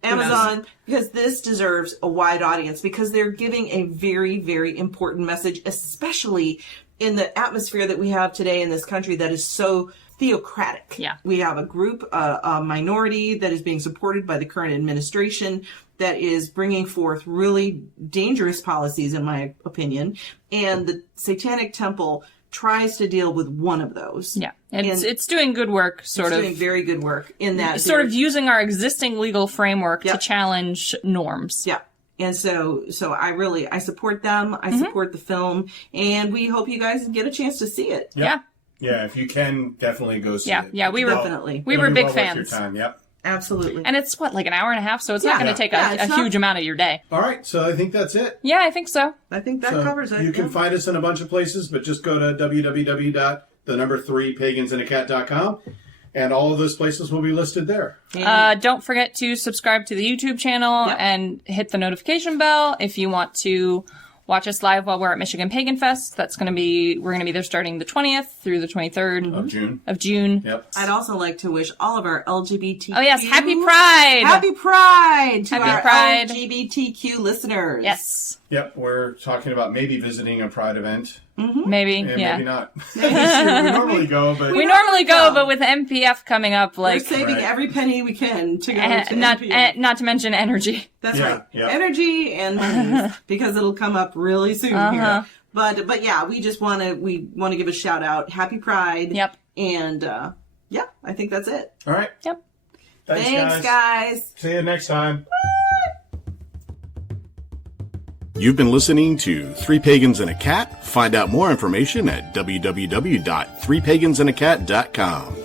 because this deserves a wide audience, because they're giving a very, very important message, especially in the atmosphere that we have today in this country that is so theocratic. Yeah. We have a group, a minority that is being supported by the current administration that is bringing forth really dangerous policies, in my opinion. And the Satanic Temple tries to deal with one of those. Yeah. It's doing good work, It's doing very good work in that. Sort of using our existing legal framework to challenge norms. Yeah. And so I support them. I support the film, and we hope you guys get a chance to see it. Yeah. Yeah, if you can, definitely go see it. Yeah, we were big fans. Your time. Yep. Absolutely. And it's like an hour and a half, so it's not going to take a huge amount of your day. All right, so I think that's it. Yeah, I think so. I think that covers it. You can find us in a bunch of places, but just go to www.3pagansandacat.com, and all of those places will be listed there. Don't forget to subscribe to the YouTube channel and hit the notification bell if you want to Watch us live while we're at Michigan Pagan Fest. We're going to be there starting the 20th through the 23rd of June. Yep. I'd also like to wish all of our LGBTQ. Oh yes, Happy Pride! Happy Pride to our Pride. LGBTQ listeners. Yes. Yep, we're talking about maybe visiting a Pride event. Mm-hmm. Maybe, and yeah. maybe not. we normally go, but... We normally go, but with MPF coming up, we're saving every penny we can to go to MPF. Not to mention energy. That's right. Yep. Energy and pennies, because it'll come up really soon here. But yeah, we just want to give a shout out. Happy Pride. Yep. And I think that's it. All right. Yep. Thanks guys. See you next time. You've been listening to Three Pagans and a Cat. Find out more information at www.threepagansandacat.com.